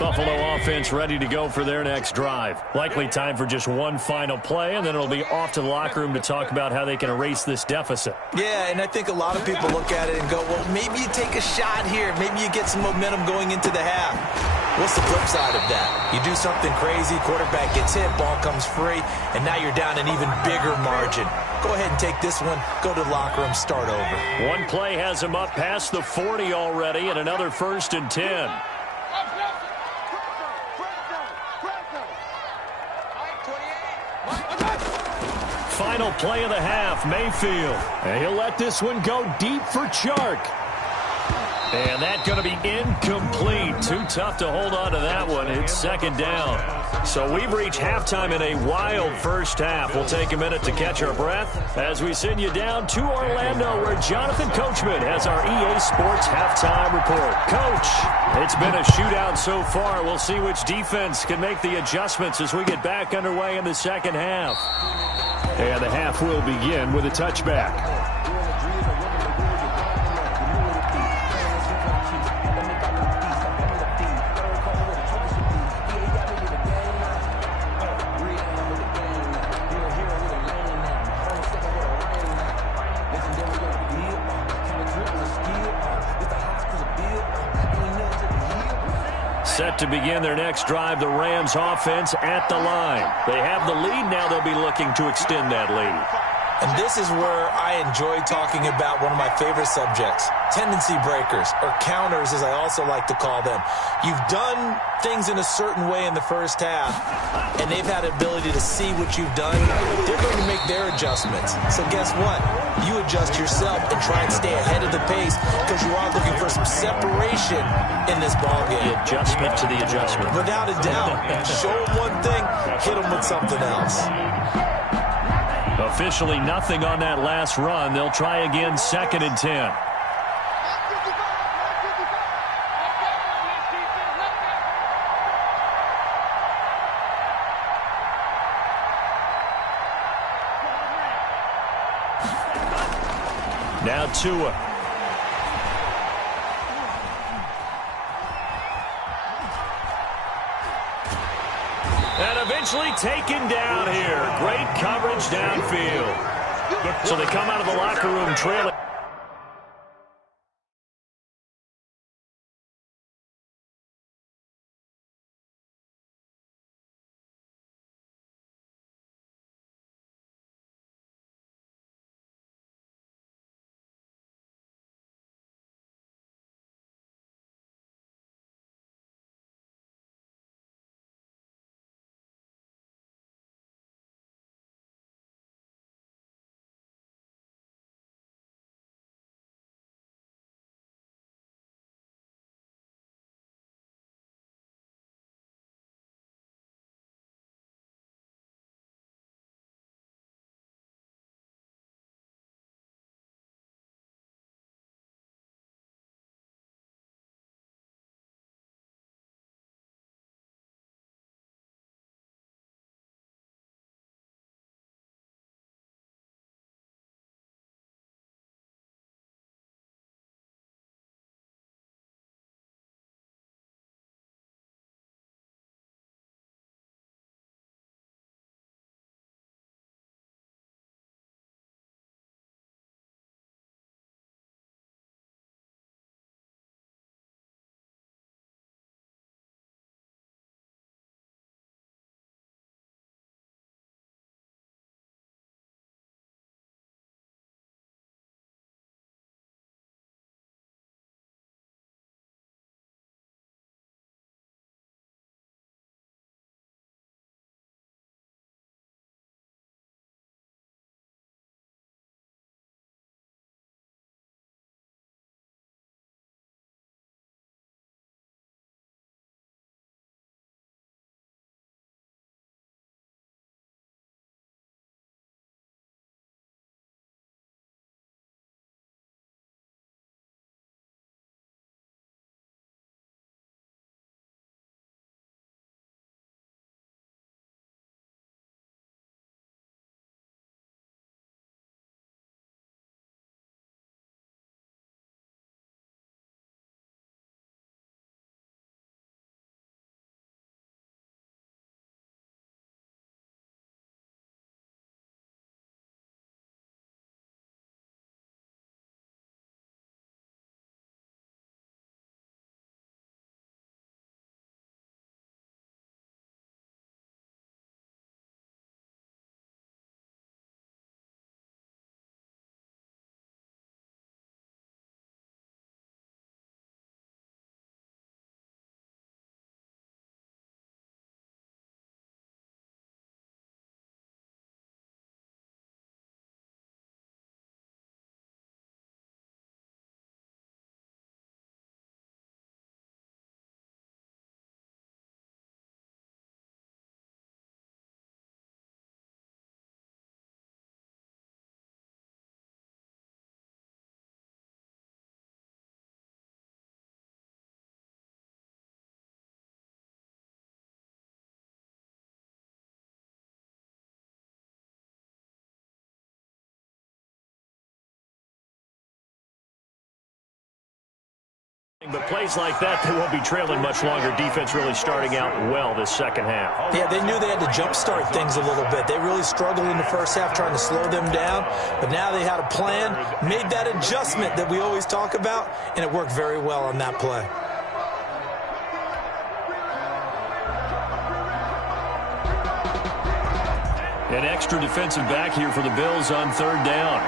Buffalo offense ready to go for their next drive. Likely time for just one final play, and then it'll be off to the locker room to talk about how they can erase this deficit. Yeah, and I think a lot of people look at it and go, well, maybe you take a shot here. Maybe you get some momentum going into the half. What's the flip side of that? You do something crazy, quarterback gets hit, ball comes free, and now you're down an even bigger margin. Go ahead and take this one, go to the locker room, start over. One play has him up past the 40 already, and another 1st and 10. Final play of the half, Mayfield. And he'll let this one go deep for Chark. And that's going to be incomplete. Too tough to hold on to that one. It's second down. So we've reached halftime in a wild first half. We'll take a minute to catch our breath as we send you down to Orlando, where Jonathan Coachman has our EA Sports halftime report. Coach, it's been a shootout so far. We'll see which defense can make the adjustments as we get back underway in the second half. And the half will begin with a touchback. Set to begin their next drive, the Rams offense at the line. They have the lead now. They'll be looking to extend that lead. And this is where I enjoy talking about one of my favorite subjects, tendency breakers, or counters as I also like to call them. You've done things in a certain way in the first half, and they've had the ability to see what you've done. They're going to make their adjustments. So guess what? You adjust yourself and try and stay ahead of the pace because you are looking for some separation in this ballgame. The adjustment to the adjustment. Without a doubt. Show them one thing, hit them with something else. Officially nothing on that last run. They'll try again, 2nd and 10. Now Tua. And eventually taken down here. Great coverage downfield. So they come out of the locker room trailing. But plays like that, they won't be trailing much longer. Defense really starting out well this second half. Yeah, they knew they had to jumpstart things a little bit. They really struggled in the first half trying to slow them down. But now they had a plan, made that adjustment that we always talk about, and it worked very well on that play. An extra defensive back here for the Bills on third down.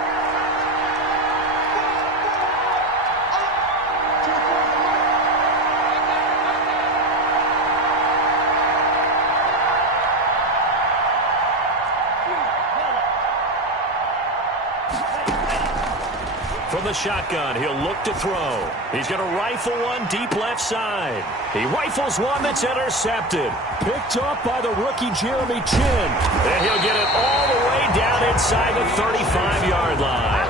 From the shotgun, he'll look to throw. He's going to rifle one deep left side. He rifles one that's intercepted. Picked up by the rookie Jeremy Chin. And he'll get it all the way down inside the 35-yard line.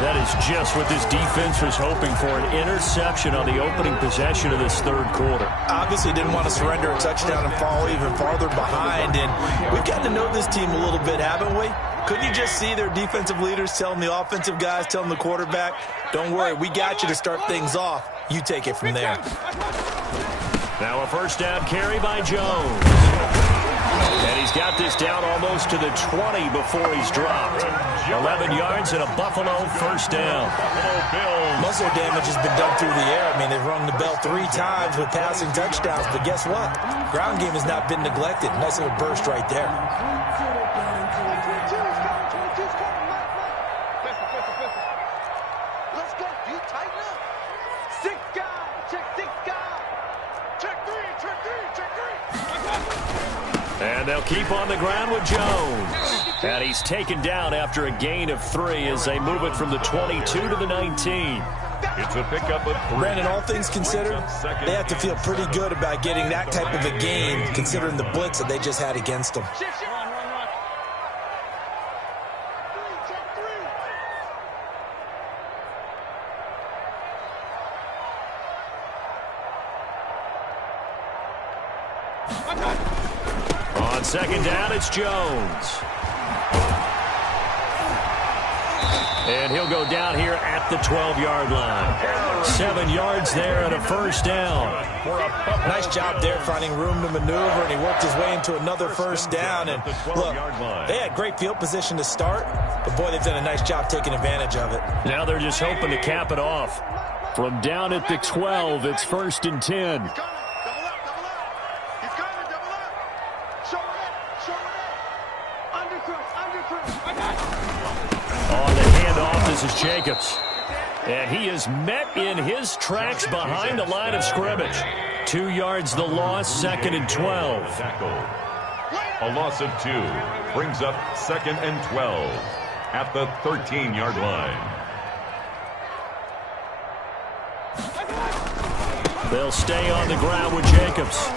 That is just what this defense was hoping for, an interception on the opening possession of this third quarter. Obviously didn't want to surrender a touchdown and fall even farther behind. And we've gotten to know this team a little bit, haven't we? Couldn't you just see their defensive leaders telling the offensive guys, telling the quarterback, don't worry, we got you to start things off. You take it from there. Now a first down carry by Jones. And he's got this down almost to the 20 before he's dropped. 11 yards and a Buffalo first down. Muscle damage has been done through the air. I mean, they've rung the bell 3 times with passing touchdowns. But guess what? Ground game has not been neglected. Nice little burst right there. And they'll keep on the ground with Jones. And he's taken down after a gain of 3 as they move it from the 22 to the 19. It's a pickup of 3. Brandon, all things considered, they have to feel pretty good about getting that type of a gain, considering the blitz that they just had against them. On second down, it's Jones. And he'll go down here at the 12-yard line. 7 yards there and a first down. Nice job there finding room to maneuver, and he worked his way into another first down. And look, they had great field position to start, but boy, they've done a nice job taking advantage of it. Now they're just hoping to cap it off. From down at the 12, it's 1st and 10. On the handoff, this is Jacobs. And he is met in his tracks behind the line of scrimmage. 2 yards the loss, 2nd and 12. A loss of 2 brings up 2nd and 12 at the 13-yard line. They'll stay on the ground with Jacobs.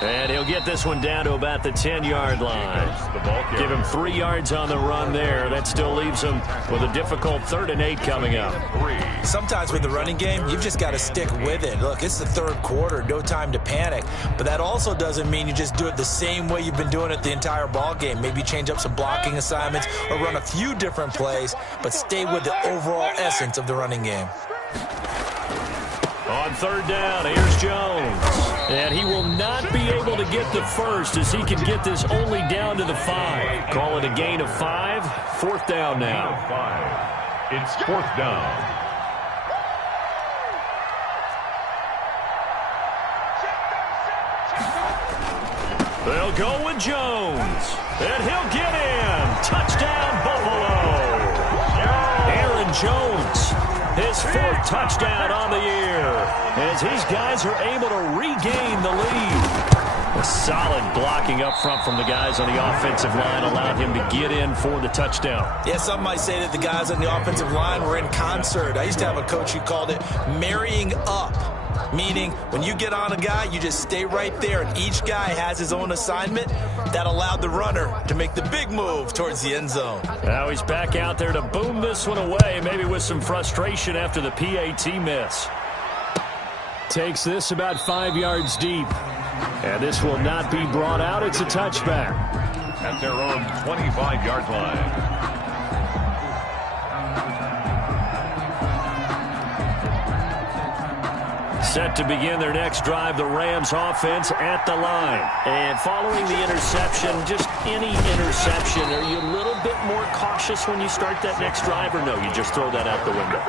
And he'll get this one down to about the 10-yard line. Give him 3 yards on the run there. That still leaves him with a difficult 3rd and 8 coming up. Sometimes with the running game, you've just got to stick with it. Look, it's the third quarter, no time to panic. But that also doesn't mean you just do it the same way you've been doing it the entire ball game. Maybe change up some blocking assignments or run a few different plays, but stay with the overall essence of the running game. On 3rd down, here's Jones. And he will not be able to get the first as he can get this only down to the 5. Call it a gain of 5. 4th down now. 5. It's 4th down. They'll go with Jones. And he'll get in. Touchdown, Buffalo. Aaron Jones. His 4th touchdown on the year as these guys are able to regain the lead. A solid blocking up front from the guys on the offensive line allowed him to get in for the touchdown. Yeah, some might say that the guys on the offensive line were in concert. I used to have a coach who called it marrying up, meaning when you get on a guy, you just stay right there, and each guy has his own assignment. That allowed the runner to make the big move towards the end zone. Now he's back out there to boom this one away, maybe with some frustration after the PAT miss. Takes this about 5 yards deep. And this will not be brought out. It's a touchback. At their own 25-yard line. Set to begin their next drive, the Rams offense at the line. And following the interception, just any interception, are you a little bit more cautious when you start that next drive, or no, you just throw that out the window?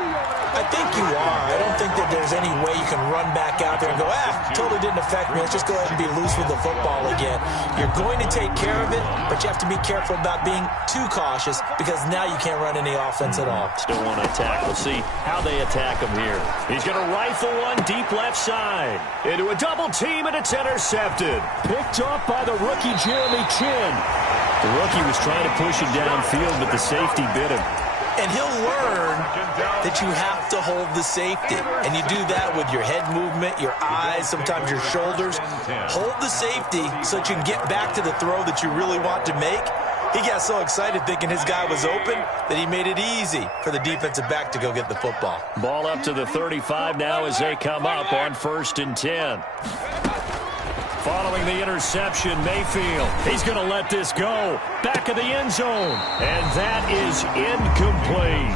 I think you are. I don't think that there's any way you can run back out there and go, totally didn't affect me. Let's just go ahead and be loose with the football again. You're going to take care of it, but you have to be careful about being too cautious because now you can't run any offense at all. Still want to attack. We'll see how they attack him here. He's going to rifle one deep left side. Into a double team, and it's intercepted. Picked off by the rookie Jeremy Chin. The rookie was trying to push him downfield, but the safety bit him. And he'll learn that you have to hold the safety. And you do that with your head movement, your eyes, sometimes your shoulders. Hold the safety so that you can get back to the throw that you really want to make. He got so excited thinking his guy was open that he made it easy for the defensive back to go get the football. Ball up to the 35 now as they come up on 1st and 10. Following the interception, Mayfield, he's going to let this go. Back of the end zone, and that is incomplete.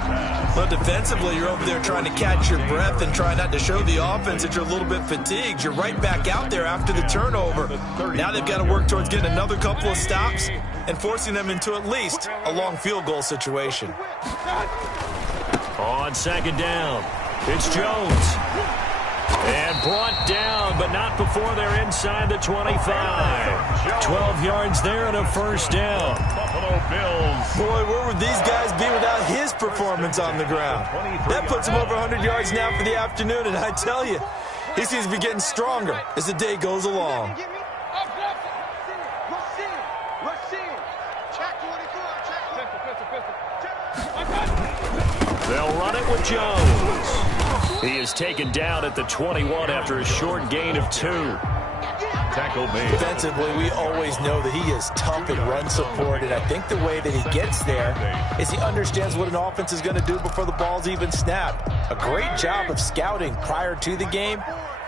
Well, defensively, you're over there trying to catch your breath and try not to show the offense that you're a little bit fatigued. You're right back out there after the turnover. Now they've got to work towards getting another couple of stops and forcing them into at least a long field goal situation. On 2nd down, it's Jones. And brought down, but not before they're inside the 25. 12 yards there and a 1st down. Buffalo Bills. Boy, where would these guys be without his performance on the ground? That puts him over 100 yards now for the afternoon, and I tell you, he seems to be getting stronger as the day goes along. They'll run it with Jones. He is taken down at the 21 after a short gain of 2. Tackle made. Defensively, we always know that he is tough in run support, and I think the way that he gets there is he understands what an offense is going to do before the ball's even snapped. A great job of scouting prior to the game,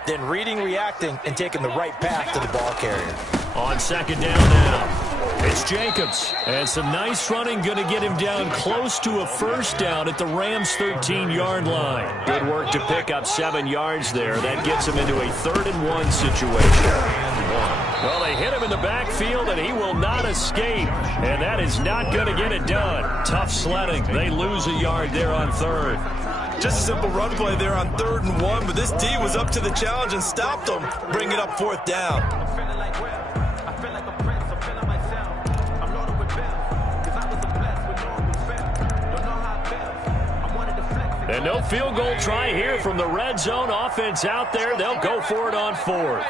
then reading, reacting, and taking the right path to the ball carrier. On 2nd down now. It's Jacobs, and some nice running going to get him down close to a 1st down at the Rams' 13-yard line. Good work to pick up 7 yards there. That gets him into a 3rd and 1 situation. Well, they hit him in the backfield, and he will not escape, and that is not going to get it done. Tough sledding. They lose a yard there on 3rd. Just a simple run play there on 3rd and 1, but this D was up to the challenge and stopped them, bringing up 4th down. And no field goal try here from the red zone offense out there. They'll go for it on 4th.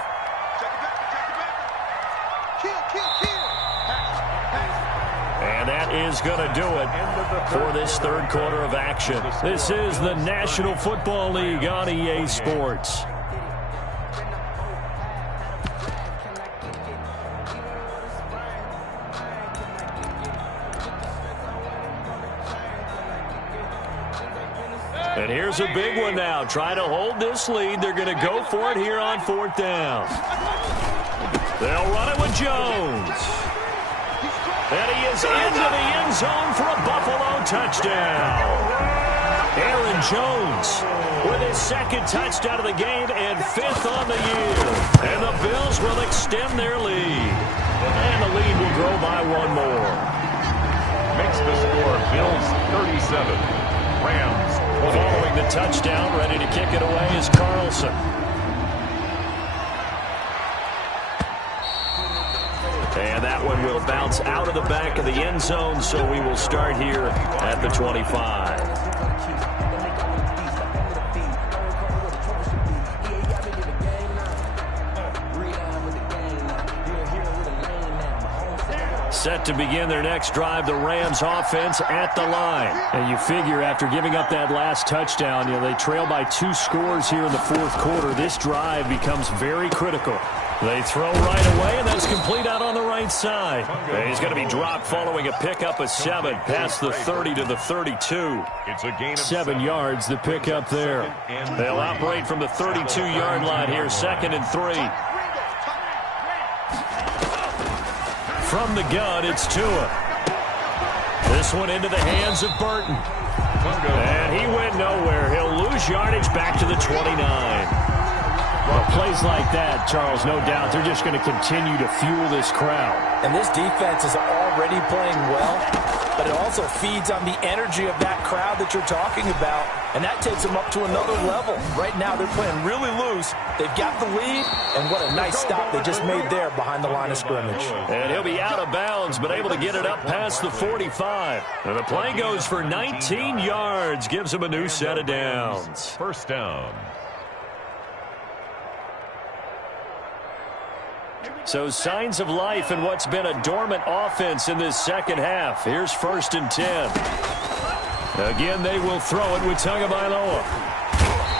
And that is going to do it for this 3rd quarter of action. This is the National Football League on EA Sports. And here's a big one now. Trying to hold this lead. They're going to go for it here on 4th down. They'll run it with Jones. And he is into the end zone for a Buffalo touchdown. Aaron Jones with his 2nd touchdown of the game and 5th on the year. And the Bills will extend their lead. And the lead will grow by 1 more. Makes the score Bills 37. Rams. Following the touchdown, ready to kick it away is Carlson. And that one will bounce out of the back of the end zone, so we will start here at the 25. Set to begin their next drive, the Rams offense at the line. And you figure after giving up that last touchdown, they trail by 2 scores here in the 4th quarter. This drive becomes very critical. They throw right away, and that's complete out on the right side. And he's going to be dropped following a pickup of 7 past the 30 to the 32. It's a gain of 7 yards, the pickup there. They'll operate from the 32-yard line here, 2nd and 3. From the gun, it's Tua. This one into the hands of Burton. And he went nowhere. He'll lose yardage back to the 29. Well, plays like that, Charles, no doubt, they're just going to continue to fuel this crowd. And this defense is already playing well, but it also feeds on the energy of that crowd that you're talking about, and that takes them up to another level. Right now, they're playing really loose. They've got the lead, and what a nice stop they just made there behind the line of scrimmage. And he'll be out of bounds, but able to get it up past the 45. And the play goes for 19 yards, gives him a new set of downs. First down. So signs of life in what's been a dormant offense in this second half. Here's 1st and 10. Again, they will throw it with Tagovailoa.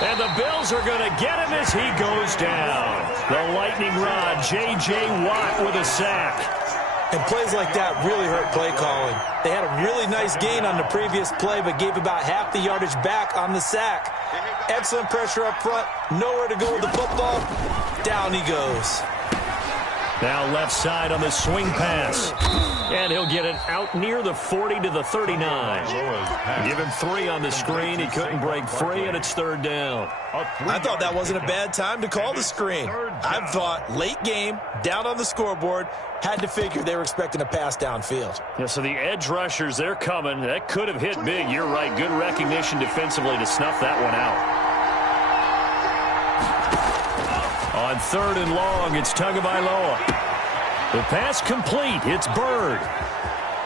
And the Bills are going to get him as he goes down. The lightning rod, J.J. Watt with a sack. And plays like that really hurt play calling. They had a really nice gain on the previous play, but gave about half the yardage back on the sack. Excellent pressure up front. Nowhere to go with the football. Down he goes. Now left side on the swing pass. And he'll get it out near the 40 to the 39. Give him 3 on the screen. He couldn't break free, and it's 3rd down. I thought that wasn't a bad time to call the screen. I thought late game, down on the scoreboard, had to figure they were expecting a pass downfield. Yeah, so the edge rushers, they're coming. That could have hit big. You're right. Good recognition defensively to snuff that one out. On 3rd and long, it's Tagovailoa. The pass complete. It's Bird.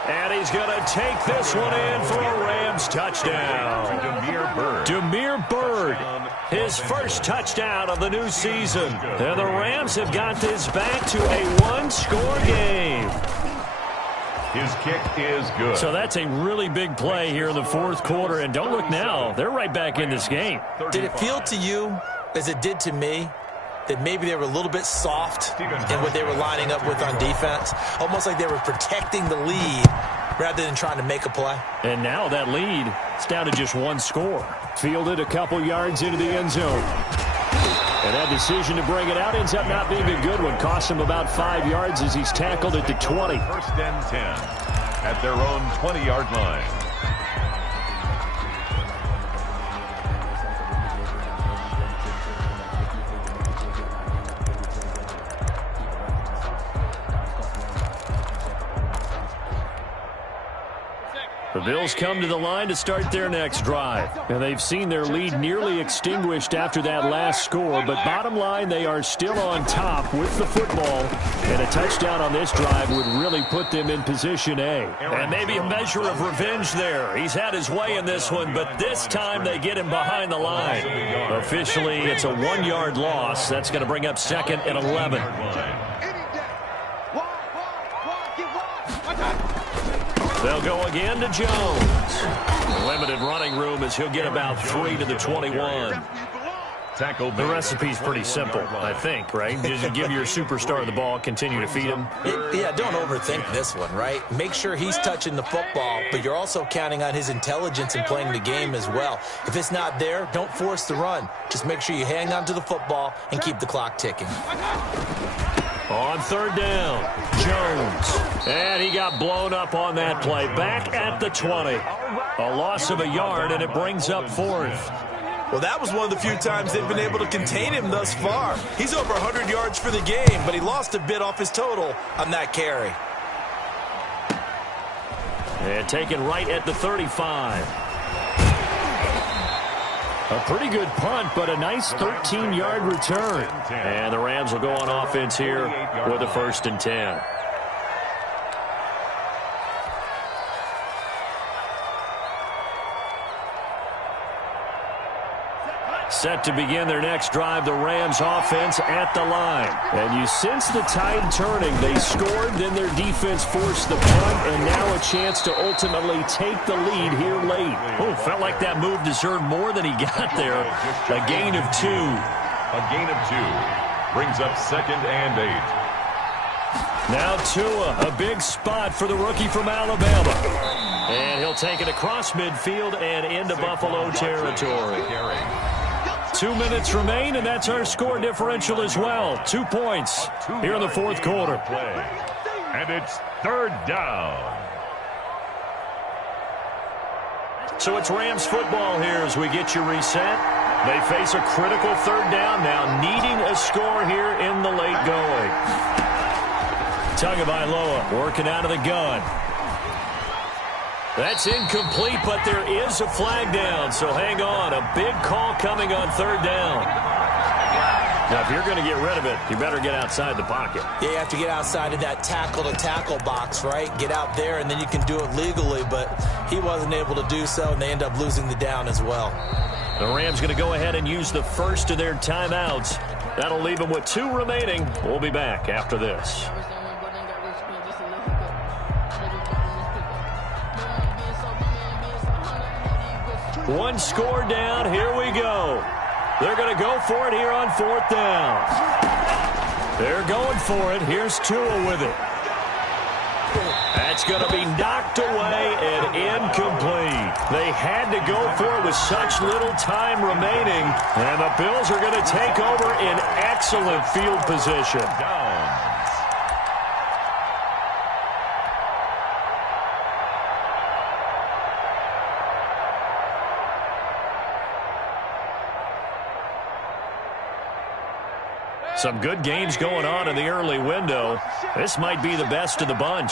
And he's going to take this one in for a Rams touchdown. Damiere Byrd, his first touchdown of the new season. And the Rams have got this back to a 1-score game. His kick is good. So that's a really big play here in the 4th quarter. And don't look now, they're right back in this game. Did it feel to you, as it did to me, that maybe they were a little bit soft in what they were lining up with on defense? Almost like they were protecting the lead rather than trying to make a play. And now that lead is down to just 1 score. Fielded a couple yards into the end zone. And that decision to bring it out ends up not being a good one. Cost him about 5 yards as he's tackled at the 20. 1st and 10 at their own 20-yard line. The Bills come to the line to start their next drive. And they've seen their lead nearly extinguished after that last score. But bottom line, they are still on top with the football. And a touchdown on this drive would really put them in position A. And maybe a measure of revenge there. He's had his way in this one, but this time they get him behind the line. Officially, it's a 1-yard loss. That's going to bring up 2nd and 11. They'll go again to Jones. Limited running room as he'll get about 3 to the 21. The recipe's pretty simple, I think, right? Just give your superstar the ball, continue to feed him. Yeah, don't overthink this one, right? Make sure he's touching the football, but you're also counting on his intelligence in playing the game as well. If it's not there, don't force the run. Just make sure you hang on to the football and keep the clock ticking. On 3rd down, Jones. And he got blown up on that play. Back at the 20. A loss of a yard, and it brings up 4th. Well, that was one of the few times they've been able to contain him thus far. He's over 100 yards for the game, but he lost a bit off his total on that carry. And taken right at the 35. A pretty good punt, but a nice 13-yard return. And the Rams will go on offense here with a 1st and 10. Set to begin their next drive, the Rams offense at the line. And you sense the tide turning. They scored, then their defense forced the punt, and now a chance to ultimately take the lead here late. Oh, felt like that move deserved more than he got there. A gain of 2. A gain of 2 brings up 2nd and 8. Now Tua, a big spot for the rookie from Alabama. And he'll take it across midfield and into Buffalo territory. 2 minutes remain, and that's our score differential as well. 2 points here in the 4th quarter. And it's 3rd down. So it's Rams football here as we get you reset. They face a critical third down now, needing a score here in the late going. Tagovailoa working out of the gun. That's incomplete, but there is a flag down, so hang on. A big call coming on third down. Now, if you're going to get rid of it, you better get outside the pocket. Yeah, you have to get outside of that tackle-to-tackle box, right? Get out there, and then you can do it legally, but he wasn't able to do so, and they end up losing the down as well. The Rams going to go ahead and use the first of their timeouts. That'll leave them with 2 remaining. We'll be back after this. One score down. Here we go. They're going to go for it here on 4th down. They're going for it. Here's Tua with it. That's going to be knocked away and incomplete. They had to go for it with such little time remaining. And the Bills are going to take over in excellent field position. Some good games going on in the early window. This might be the best of the bunch.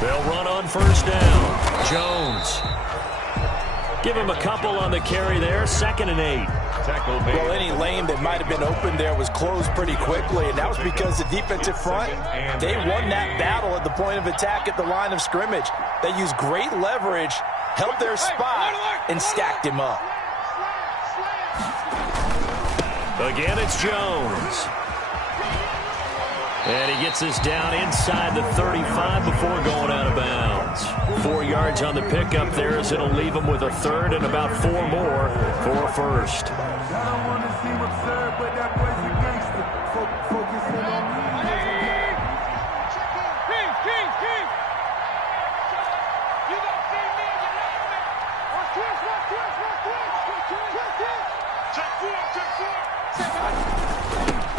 They'll run on first down. Jones. Give him a couple on the carry there. 2nd and 8. Well, any lane that might have been open there was closed pretty quickly, and that was because the defensive front, they won that battle at the point of attack at the line of scrimmage. They used great leverage, held their spot, and stacked him up. Again, it's Jones. And he gets us down inside the 35 before going out of bounds. 4 yards on the pickup there, as it'll leave him with a third and about 4 more for a first.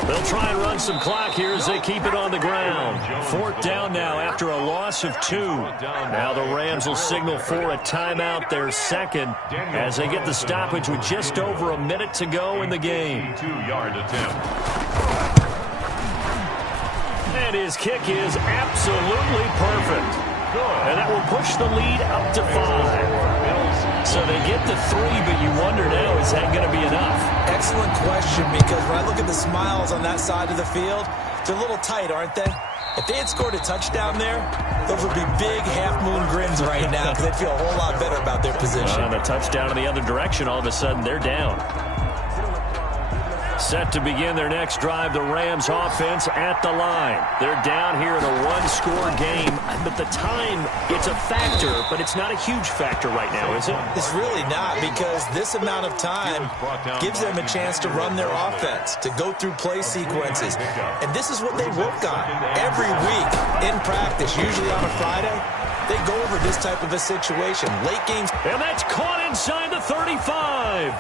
They'll try and run some clock here as they keep it on the ground. 4th down now after a loss of 2. Now the Rams will signal for a timeout, their second, as they get the stoppage with just over a minute to go in the game. 2-yard attempt. And his kick is absolutely perfect. And that will push the lead up to 5. So they get to 3, but you wonder now, is that going to be enough? Excellent question, because when I look at the smiles on that side of the field, they're a little tight, aren't they? If they had scored a touchdown there, those would be big half-moon grins right now, because they'd feel a whole lot better about their position. And a touchdown in the other direction, all of a sudden they're down. Set to begin their next drive, the Rams offense at the line. They're down here in a 1-score game, but the time, it's a factor, but it's not a huge factor right now, is it? It's really not, because this amount of time gives them a chance to run their offense, to go through play sequences. And this is what they work on every week in practice, usually on a Friday. They go over this type of a situation. Late games. And that's caught inside the 35.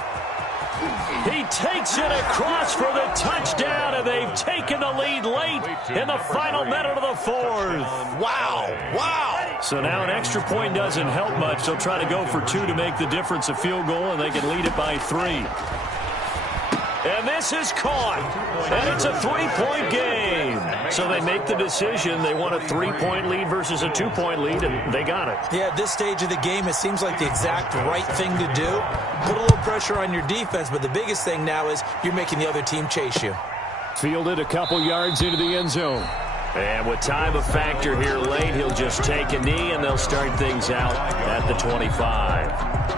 He takes it across for the touchdown, and they've taken the lead late in the final minute of the 4th. Wow. Wow. So now an extra point doesn't help much. They'll try to go for 2 to make the difference a field goal, and they can lead it by 3. And this is caught. And it's a 3-point game. So they make the decision. They want a 3-point lead versus a 2-point lead, and they got it. Yeah, at this stage of the game, it seems like the exact right thing to do. Put a little pressure on your defense, but the biggest thing now is you're making the other team chase you. Fielded a couple yards into the end zone. And with time a factor here late, he'll just take a knee, and they'll start things out at the 25.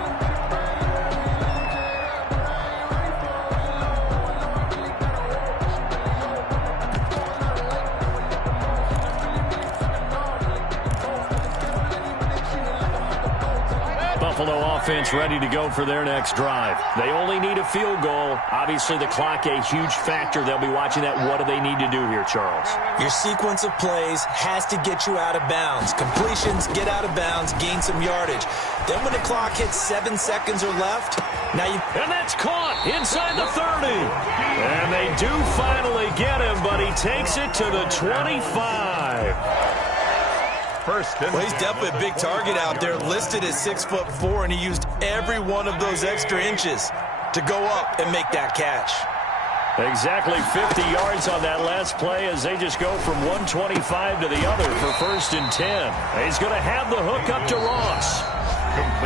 Buffalo offense ready to go for their next drive. They only need a field goal. Obviously, the clock a huge factor. They'll be watching that. What do they need to do here, Charles? Your sequence of plays has to get you out of bounds. Completions, get out of bounds, gain some yardage. Then when the clock hits 7 seconds or left, now you... And that's caught inside the 30. And they do finally get him, but he takes it to the 25. First and well, he's definitely a big target out there, listed at 6'4", and he used every one of those extra inches to go up and make that catch. Exactly 50 yards on that last play as they just go from 125 to the other for first and 10. He's going to have the hook up to Ross.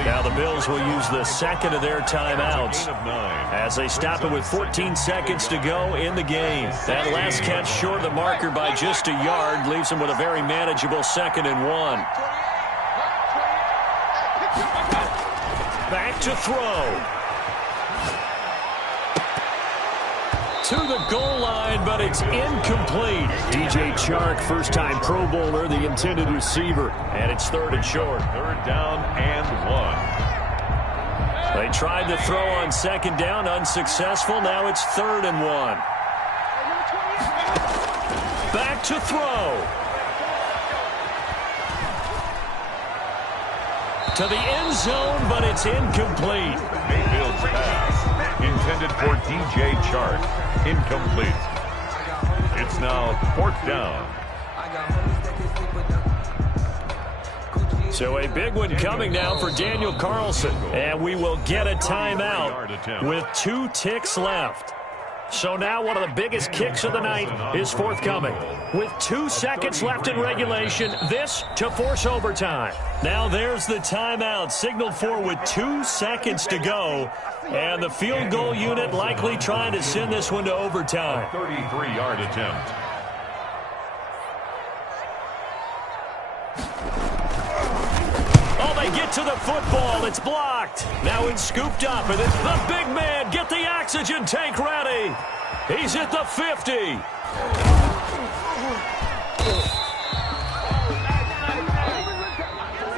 Now the Bills will use the second of their timeouts as they stop it with 14 seconds to go in the game. That last catch short of the marker by just a yard leaves them with a very manageable 2nd and 1. Back to throw. To the goal line, but it's incomplete. DJ Chark, first-time Pro Bowler, the intended receiver, and it's 3rd and short. 3rd down and 1. They tried to throw on 2nd down, unsuccessful. Now it's 3rd and 1. Back to throw. To the end zone, but it's incomplete. Mayfield's pass, intended for DJ Chark, incomplete. It's now 4th down. So a big one coming now for Daniel Carlson. And we will get a timeout with 2 ticks left. So now one of the biggest kicks of the night is forthcoming. With 2 seconds left in regulation, this to force overtime. Now there's the timeout signaled for with 2 seconds to go. And the field goal unit likely trying to send this one to overtime. 33-yard attempt. Oh, they get to the football. It's blocked. Now it's scooped up, and it's the big man. Get the oxygen tank ready. He's at the 50.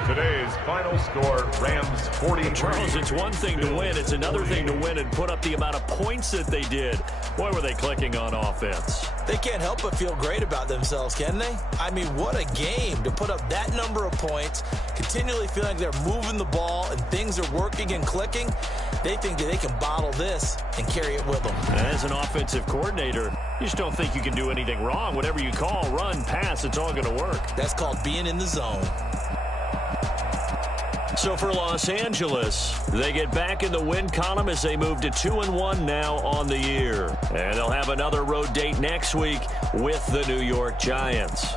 Today's final score, Rams 40. Charles, it's one thing to win. It's another thing to win and put up the amount of points that they did. Boy, were they clicking on offense. They can't help but feel great about themselves, can they? I mean, what a game to put up that number of points, continually feeling like they're moving the ball and things are working and clicking. They think that they can bottle this and carry it with them. As an offensive coordinator, you just don't think you can do anything wrong. Whatever you call, run, pass, it's all going to work. That's called being in the zone. So for Los Angeles, they get back in the win column as they move to 2-1 now on the year. And they'll have another road date next week with the New York Giants.